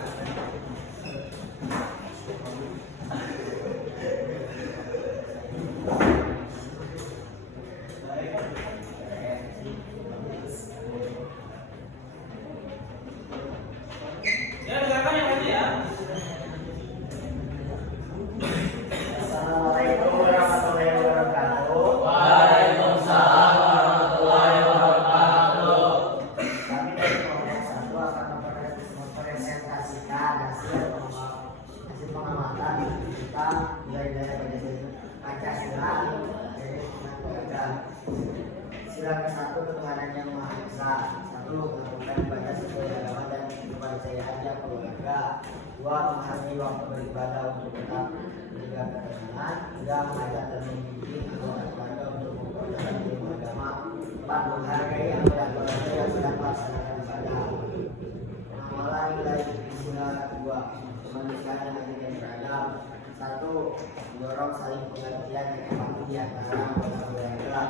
Ya, dengarkan yang lainnya ya. Assalamualaikum warahmatullahi wabarakatuh. Waalaikumsalam warahmatullahi wabarakatuh. Kami dari kelompok satu akan mempresentasikan hasil pengamatan tentang nilai-nilai Pancasila dari keluarga. Sila ke-1 ketuhanan yang Maha Esa. 1. Melakukan ibadah sesuai agama dan kepercayaan yang keluarga. 2. Memahami waktu beribadah untuk tetap menjaga ketenangan. 3. Mengajak dan membimbing anggota keluarga untuk memperdalam ilmu agama. 4. Menghargai anggota keluarga yang sedang melaksanakan ibadah. Pengawalan nilai sila kedua kemanusiaan yang adil dan beragam. 1. Mendorong saling pengertian dan empati di antara anggota keluarga.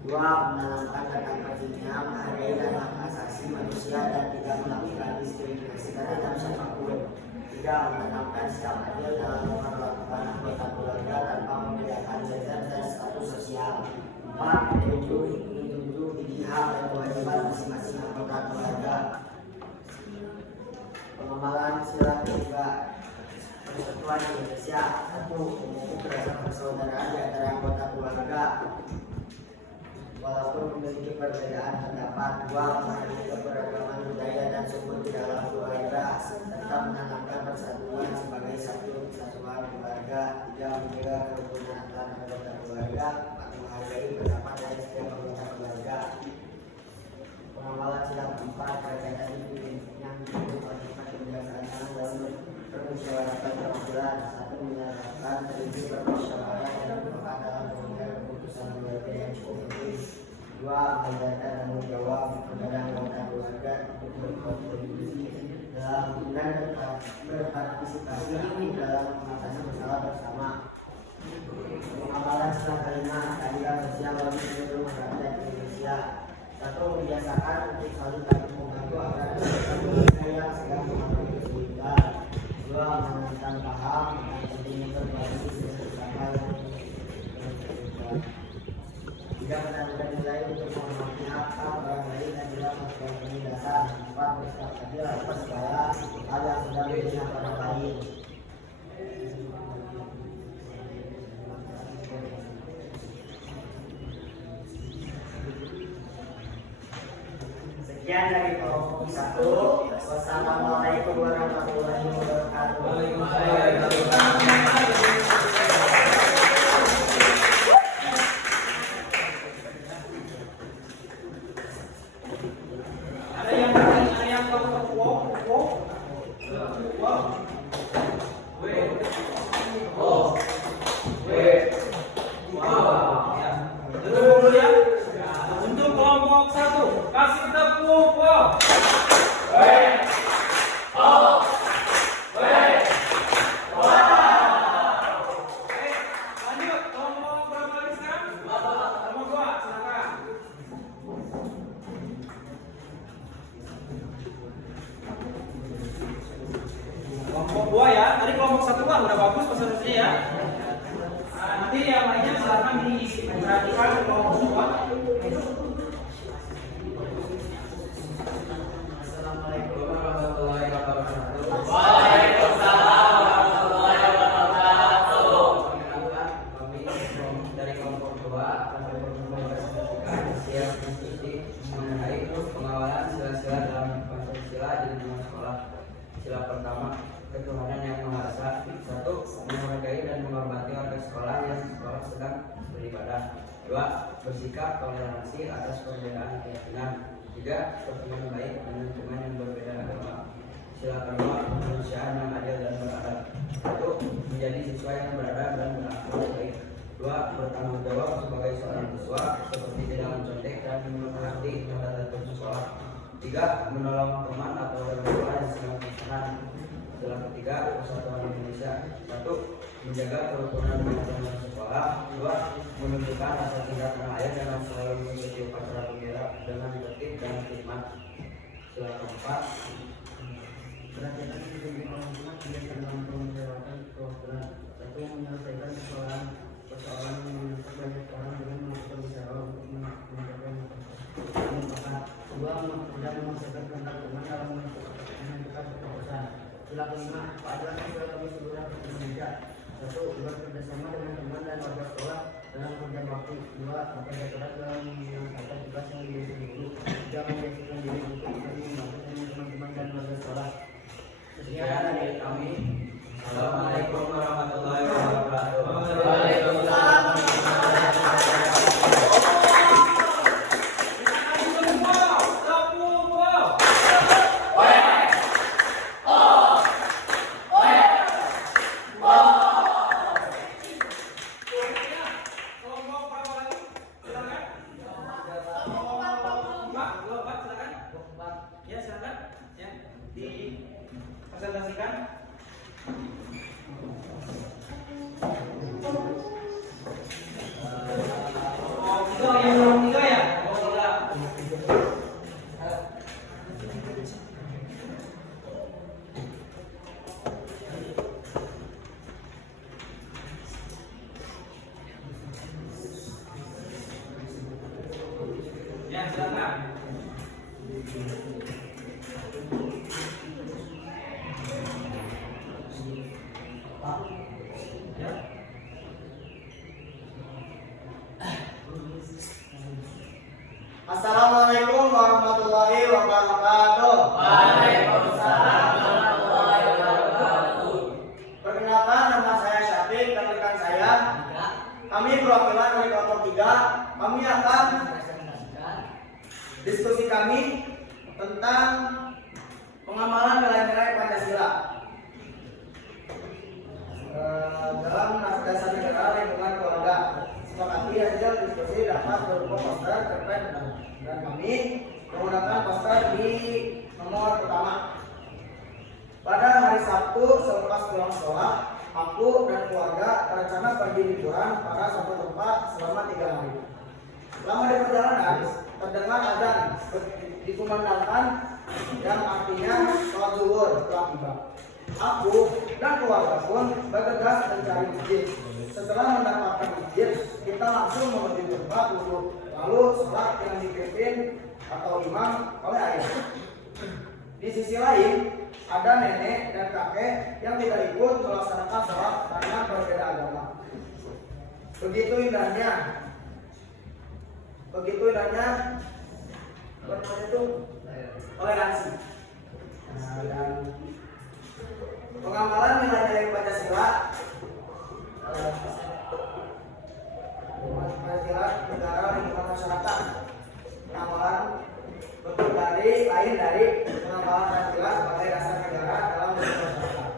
2. Menanamkan tentang pentingnya menghargai dan hak asasi manusia dan tidak melakukan diskriminasi terhadap siapapun. 3. Menanamkan sikap adil dalam memperlakukan anggota keluarga tanpa membedakan gender dan status sosial. 4. Menjunjung tinggi hak dan kewajiban masing-masing anggota keluarga. Pengamalan sila ketiga Persatuan Indonesia. 1. Memupuk rasa persaudaraan di antara anggota keluarga walaupun memiliki perbedaan pendapat. 2. Menghargai keberagaman budaya dan suku di dalam keluarga serta menanamkan persatuan sebagai satu kesatuan keluarga. 3. Menjaga kerukunan antar anggota keluarga. 4. Menghargai pendapat dari setiap anggota keluarga. Pengamalan sila keempat berkaitan yang didukung oleh kebiasaan dalam permusyawaratan perwakilan. 1. Menerapkan prinsip permusyawaratan dan berperan dalam pengambilan keputusan keluarga yang cukup penting. 2. Mengajarkan tanggung jawab kepada anggota keluarga untuk berkontribusi dalam dan berpartisipasi dalam mengatasi masalah bersama. Pengamalan sila kelima keadilan sosial bagi seluruh rakyat Indonesia. 1. Membiasakan untuk saling membantu agar keluarga yang sedang mengalami kesulitan. 2. Menanamkan paham dan pentingnya berbagi bersama yang berkebutuhan. 3. Menanamkan nilai untuk menghormati hak orang lain dan tidak melakukan penindasan. 4. Bersikap adil atas segala hal yang sedang menjadi hak orang lain. Sekian dari kelompok 1. Wassalamualaikum warahmatullahi wabarakatuh. Ada yang tahu wow. Ya. Tunggu dulu ya. Untuk kelompok 1, kasih tepuk wow. Lanjut, kelompok berapa lagi sekarang? Kelompok 2, silakan. Kelompok 2 ya, tadi kelompok 1 kan udah bagus presentasinya ya. Nah, nanti yang lainnya silakan diperhatikan ke kelompok 2. Assalamualaikum Pancasila di lingkungan sekolah. Sila pertama, ketuhanan yang Maha Esa. 1. Menghargai dan menghormati warga sekolah yang sekolah sedang beribadah. 2. Bersikap toleransi atas perbedaan keyakinan. 3. Berteman baik dengan teman yang berbeda agama. Sila kedua, kemanusiaan yang adil dan beradab. 1. Menjadi siswa yang beradab dan berakhlak baik. 2. Bertanggung jawab sebagai seorang siswa, seperti tidak mencontek dan menaati terhadap sekolah. 3. Menolong teman atau orang tua yang sedang kesusahan. Sila ketiga, persatuan Indonesia. 1. Menjaga kerukunan dan sekolah. 2. Menunjukkan rasa cinta tanah air dengan selalu mengikuti upacara bendera dengan tertib dan khidmat. Sila keempat, perhatian bagi orang tua tidak mampu melewatkan kewajiban. 1. Menyelesaikan persoalan yang menyangkut banyak orang dengan melakukan usaha untuk mencapai mufakat. 2. Tidak memaksakan kehendak teman dalam menentukan keputusan. Sila kelima, keadilan sosial kami seluruh Indonesia. 1. Bekerjasama dengan teman dan warga sekolah dalam kerja bakti. 2. Bekerja keras dalam menyelesaikan tugas yang diberi guru. 3. Menyiapkan diri untuk membantu teman-teman dan warga sekolah. Sekian dari kami. Assalamualaikum warahmatullahi wabarakatuh. Waalaikumsalam. Ya silakan, ya dipresentasikan. Tiga ya. Ya silakan. Assalamualaikum warahmatullahi wabarakatuh. Waalaikumsalam warahmatullahi wabarakatuh. Perkenalkan, nama saya Syafiq dan rekan saya. Kami perwakilan dari kelompok 3. Kami akan diskusi kami tentang pengamalan nilai-nilai Pancasila dalam dasar negara lingkungan keluarga. Sepakati hasil diskusi dapat berupa poster, cerpen, dan kami menggunakan poster di nomor pertama. Pada hari Sabtu selepas pulang sekolah, aku dan keluarga berencana pergi liburan pada satu tempat selama 3 hari. Selama di perjalanan, terdengar azan dikumandangkan yang artinya sholat zuhur telah tiba. Aku dan keluarga pun bergegas mencari masjid. Setelah mendapatkan masjid, kita langsung menuju tempat wudhu. Lalu sholat yang dipimpin atau imam oleh ayah. Di sisi lain, ada nenek dan kakek yang tidak ikut melaksanakan sholat karena berbeda agama. Begitu indahnya toleransi. Dan pengamalan nilai-nilai Pancasila negara lingkungan masyarakat. Pengamalan lain dari pengamalan Pancasila sebagai dasar negara dalam lingkungan masyarakat.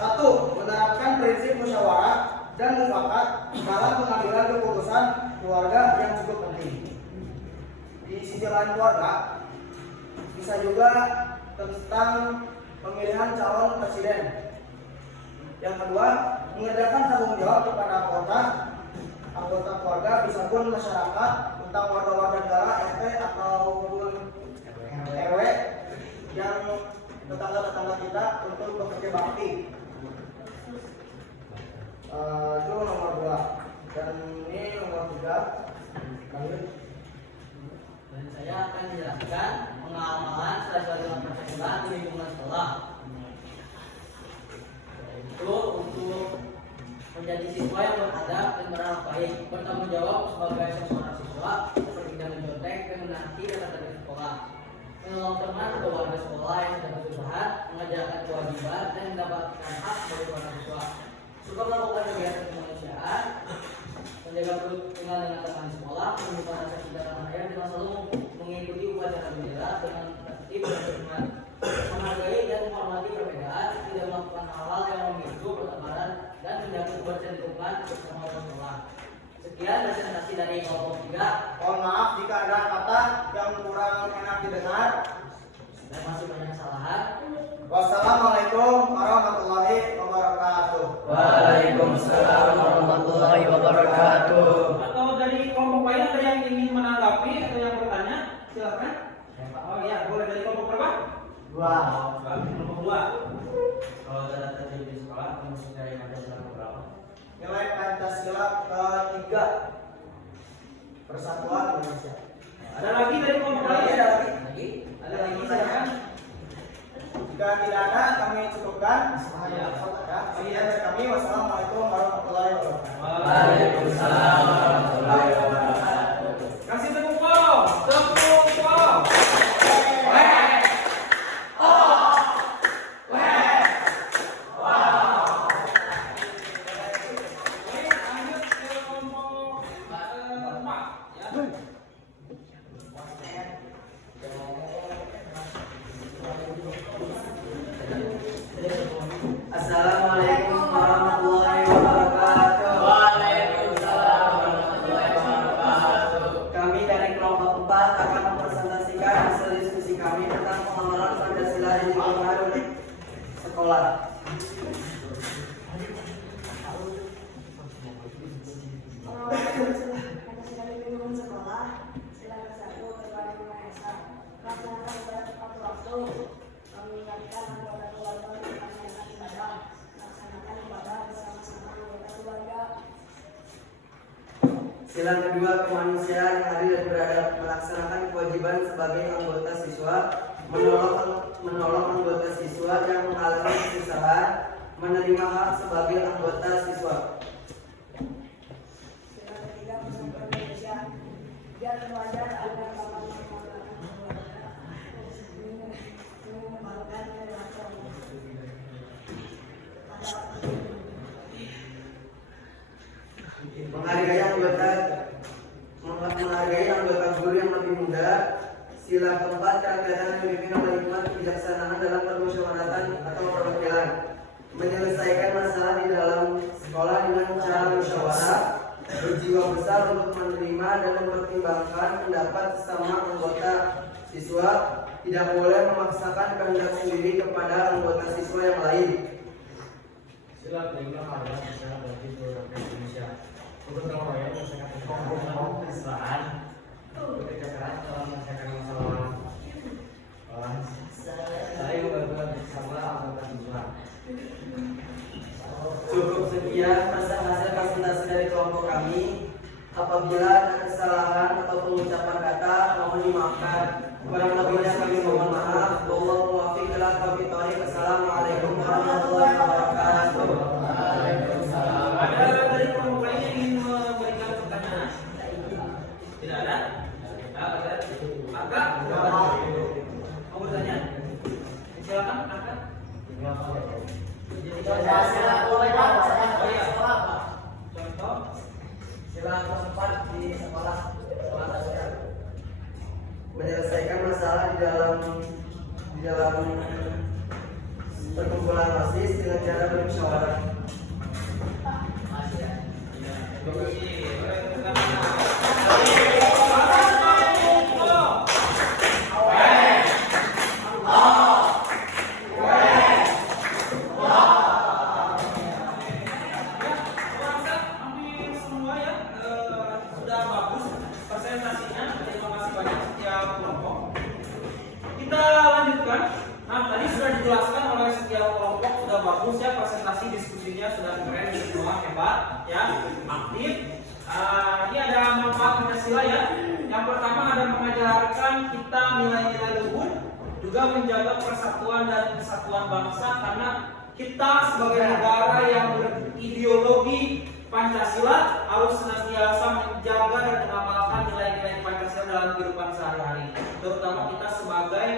Satu, menerapkan prinsip musyawarah dan mufakat dalam pengambilan keputusan keluarga yang cukup penting. Di sisi lain keluarga, bisa juga tentang pemilihan calon presiden. Yang kedua, mengerjakan tanggung jawab kepada anggota keluarga, bisa pun masyarakat, tentang warga-warga negara, RT ataupun RW yang tetangga-tetangga kita untuk bekerja bakti. Itu nomor 2. Dan ini nomor 3. Lanjut. Dan saya akan menjelaskan pengamalan sesuai Pancasila di lingkungan sekolah. Itu untuk menjadi siswa yang beradab dan berakhlak baik, bertanggung jawab sebagai seorang siswa, seperti tidak mencontek, menaati dan tertib sekolah, menolong teman atau warga sekolah yang sedang kesusahan, mengajarkan kewajiban dan mendapatkan hak sebagai seorang siswa, suka melakukan kegiatan kemanusiaan, menjaga kerukunan dengan teman di sekolah, menunjukkan rasa cinta tanah air dengan selalu mengikuti upacara bendera dengan tertib dan hormat, menghargai dan menghormati perbedaan, tidak melakukan hal-hal yang memicu pertengkaran dan menjaga kebersihan lingkungan bersama sekolah. Sekian presentasi dari kelompok 3. Mohon maaf jika ada kata yang kurang enak didengar. Dan masih banyak kesalahan. Wassalamualaikum warahmatullahi wabarakatuh. Waalaikumsalam warahmatullahi wabarakatuh. Atau dari kelompok lain ada yang ingin menanggapi atau yang bertanya? Silakan. Oh iya, boleh dari kelompok berapa? 2. Kelompok 2. Kalau tidak terjadi di sekolah, termasuk dari Pancasila berapa? Nilai Pancasila ke-3. Persatuan Indonesia. Ada lagi dari kelompok lain? Ada lagi. Lagi. Ada lagi, silakan. Jika tidak ada, kami cukupkan. Iya. Sekian dari kami. Wassalamualaikum warahmatullahi wabarakatuh. Waalaikumsalam warahmatullahi wabarakatuh. Kasih tepuk tangan. Tepuk tangan. Baik, lanjut ke kelompok 4 ya. Assalamualaikum warahmatullahi wabarakatuh. Waalaikumsalam warahmatullahi wabarakatuh. Kami dari kelompok 4 akan mempresentasikan hasil diskusi kami tentang pengamalan Pancasila di lingkungan sekolah. Pancasila di lingkungan sekolah. Silakan 1. Berbagi Maha Esa. Melaksanakan ibadah tepat waktu. Mengingatkan anggota keluarga untuk melaksanakan ibadah. Melaksanakan ibadah bersama-sama anggota keluarga. Sila kedua, kemanusiaan yang adil dan beradab, melaksanakan kewajiban sebagai anggota siswa, menolong anggota siswa yang mengalami kesusahan, menerima hak sebagai anggota siswa. Sila ketiga, persatuan Indonesia. Biar wajar agar dapat mengembangkan keluarga. Mengembangkan relasi. menghargai anggota guru yang lebih muda. Sila keempat, kerakyatan yang dipimpin oleh hikmat kebijaksanaan dalam permusyawaratan atau perwakilan, menyelesaikan masalah di dalam sekolah dengan cara musyawarah, berjiwa besar untuk menerima dan mempertimbangkan pendapat sesama anggota siswa, tidak boleh memaksakan kehendak sendiri kepada anggota siswa yang lain. Sila kelima, adalah masalah bagi seluruh rakyat Indonesia untuk meroyok masyarakat kelompok kesalahan, bekerja keras dalam menyelesaikan masalah. Saya membantu bersama anggota siswa. Cukup sekian hasil presentasi dari kelompok kami. Apabila ada kesalahan atau pengucapan kata, mohon dimaafkan. Kurang lebihnya kami mohon maaf. Wallahu muwaffiq ila aqwamit thoriq. Assalamualaikum warahmatullahi wabarakatuh. Waalaikumsalam. Ada dari kelompok lain yang ingin memberikan pertanyaan? Tidak ada? Agak? Mau bertanya? Silakan, Agak. Sila keempat, Oh iya. sekolah apa? Contoh. Sila keempat di sekolah dasar. Menyelesaikan masalah di dalam perkumpulan OSIS dengan cara bermusyawarah. Hampir semua ya sudah bagus presentasinya. Terima kasih banyak setiap kelompok. Kita lanjutkan. Nah, tadi sudah dijelaskan oleh setiap kelompok, sudah bagus ya presentasi diskusinya, sudah keren, semua hebat ya, aktif. Ini ada manfaat Pancasila ya. Yang pertama ada mengajarkan kita nilai-nilai luhur, juga menjaga persatuan dan kesatuan bangsa, karena kita sebagai negara yang berideologi Pancasila harus senantiasa menjaga dan mengamalkan nilai-nilai Pancasila dalam kehidupan sehari-hari, terutama kita sebagai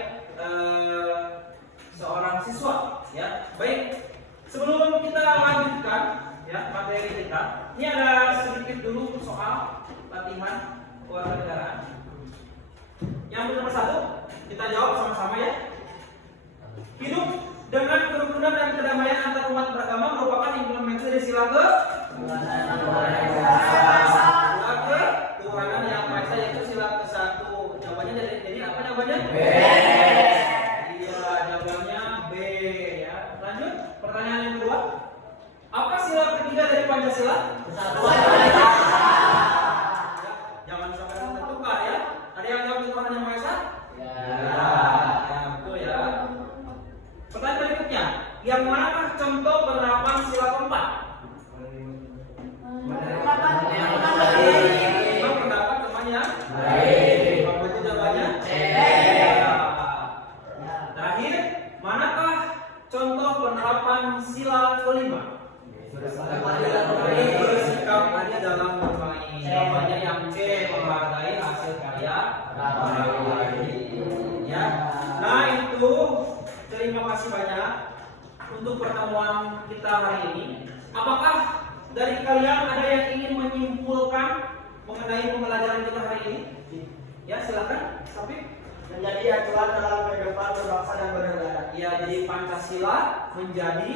seorang siswa. Ya, baik. Sebelum kita lanjutkan ya materi kita, ini ada sedikit dulu soal latihan kewarganegaraan. Yang nomor 1, kita jawab sama-sama ya. Hidup dengan kerukunan dan kedamaian antar umat beragama merupakan implementasi dari sila ketuhanan yang Maha Esa, yaitu sila ke-1. Jawabannya jadi apa jawabannya? B. Iya, jawabannya B ya. Lanjut, pertanyaan yang kedua. Apa sila ketiga dari Pancasila? Kesatuan. Jangan sampai tertukar ya. Ada yang jawab ketuhanan yang Maha Esa? Ya, betul ya. Pertanyaan berikutnya, yang manakah contoh penerapan sila keempat? Memang pendapat temannya? Baik. Apa itu jawabannya? Terakhir, manakah contoh penerapan sila kelima? Bersikap adil dalam bermain. Jawabannya yang C, menghargai hasil karya orang lain. Ya. Nah itu, terima kasih banyak untuk pertemuan kita hari ini. Apakah dari kalian ada yang ingin menyimpulkan mengenai pembelajaran kita hari ini? Ya, silakan. Tapi Menjadi acuan dalam kehidupan berbangsa dan bernegara. ya, jadi Pancasila menjadi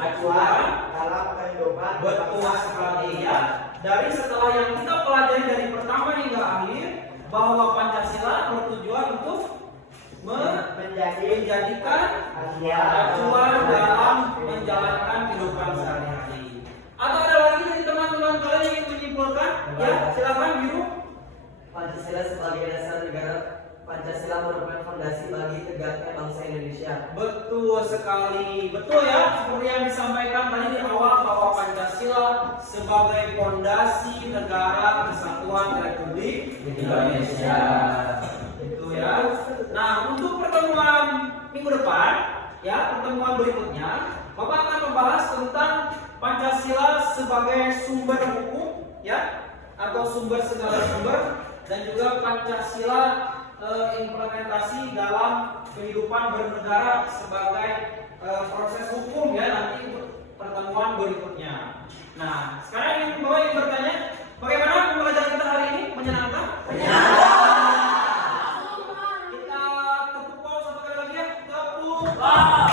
Acuan dalam kehidupan betul sekali ya. Dari setelah yang kita pelajari dari pertama hingga akhir, bahwa Pancasila bertujuan untuk menjadikan acuan dalam menjalankan kehidupan sehari-hari. Atau ada lagi dari teman-teman kalian yang ingin menyimpulkan? Ya, silakan biru. Pancasila sebagai dasar negara. Pancasila merupakan fondasi bagi tegaknya bangsa Indonesia. Betul sekali, betul ya. Seperti yang disampaikan tadi di awal bahwa Pancasila sebagai fondasi negara kesatuan Republik Indonesia. Itu ya. Nah, untuk pertemuan minggu depan, ya pertemuan berikutnya, Bapak akan membahas tentang Pancasila sebagai sumber hukum, ya, atau sumber segala sumber, dan juga Pancasila implementasi dalam kehidupan bernegara sebagai proses hukum ya nanti pertemuan berikutnya. Nah, sekarang Bapak ingin bertanya, bagaimana pembelajaran kita hari ini? Menyenangkan? Kita tepuk pau satu kali lagi ya. Tepuk pau.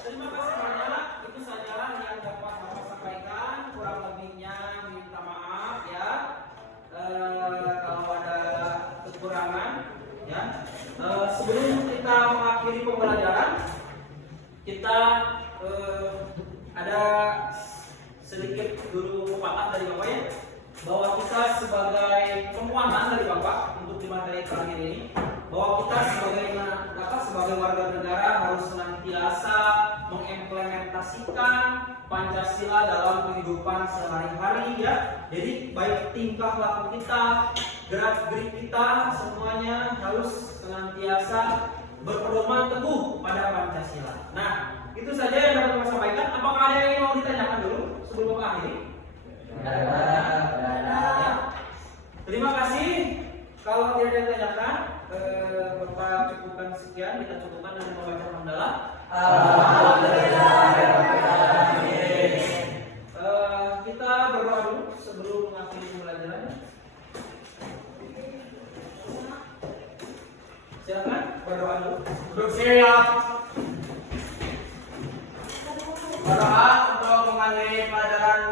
Terima kasih banyak. Itu saja yang dapat Bapak sampaikan. Kurang lebihnya minta maaf ya. Kalau ada kekurangan ya. Sebelum kita mengakhiri pembelajaran, kita ada sedikit dulu pepatah dari Bapak ya, bahwa kita sebagai penguatan dari Bapak untuk di materi terakhir ini, bahwa kita sebagai warga negara harus senantiasa mengimplementasikan Pancasila dalam kehidupan sehari-hari ya. Jadi baik tingkah laku kita, gerak-gerik kita, semuanya harus senantiasa berpedoman teguh pada Pancasila. Nah, itu saja yang dapat Bapak sampaikan. Apakah ada yang mau ditanyakan dulu sebelum Bapak akhiri? Ya. Terima kasih. Kalau tidak ada yang ditanyakan, Bapak cukupkan sekian. Kita cukupkan dengan membaca hamdalah. Kita berdoa dulu sebelum mengakhiri pembelajaran. Silakan berdoa dulu. Duduk siap. Berdoa untuk mengakhiri pelajaran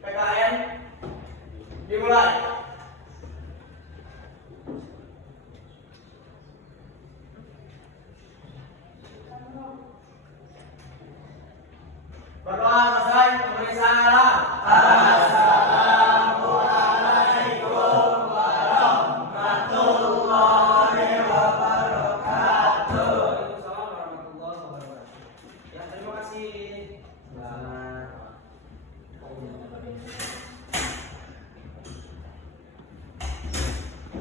PKN dimulai. Berdoa selesai, pemeriksaan alam. Assalamualaikum warahmatullahi wabarakatuh. Waalaikumsalam warahmatullahi wabarakatuh. Ya, terima kasih.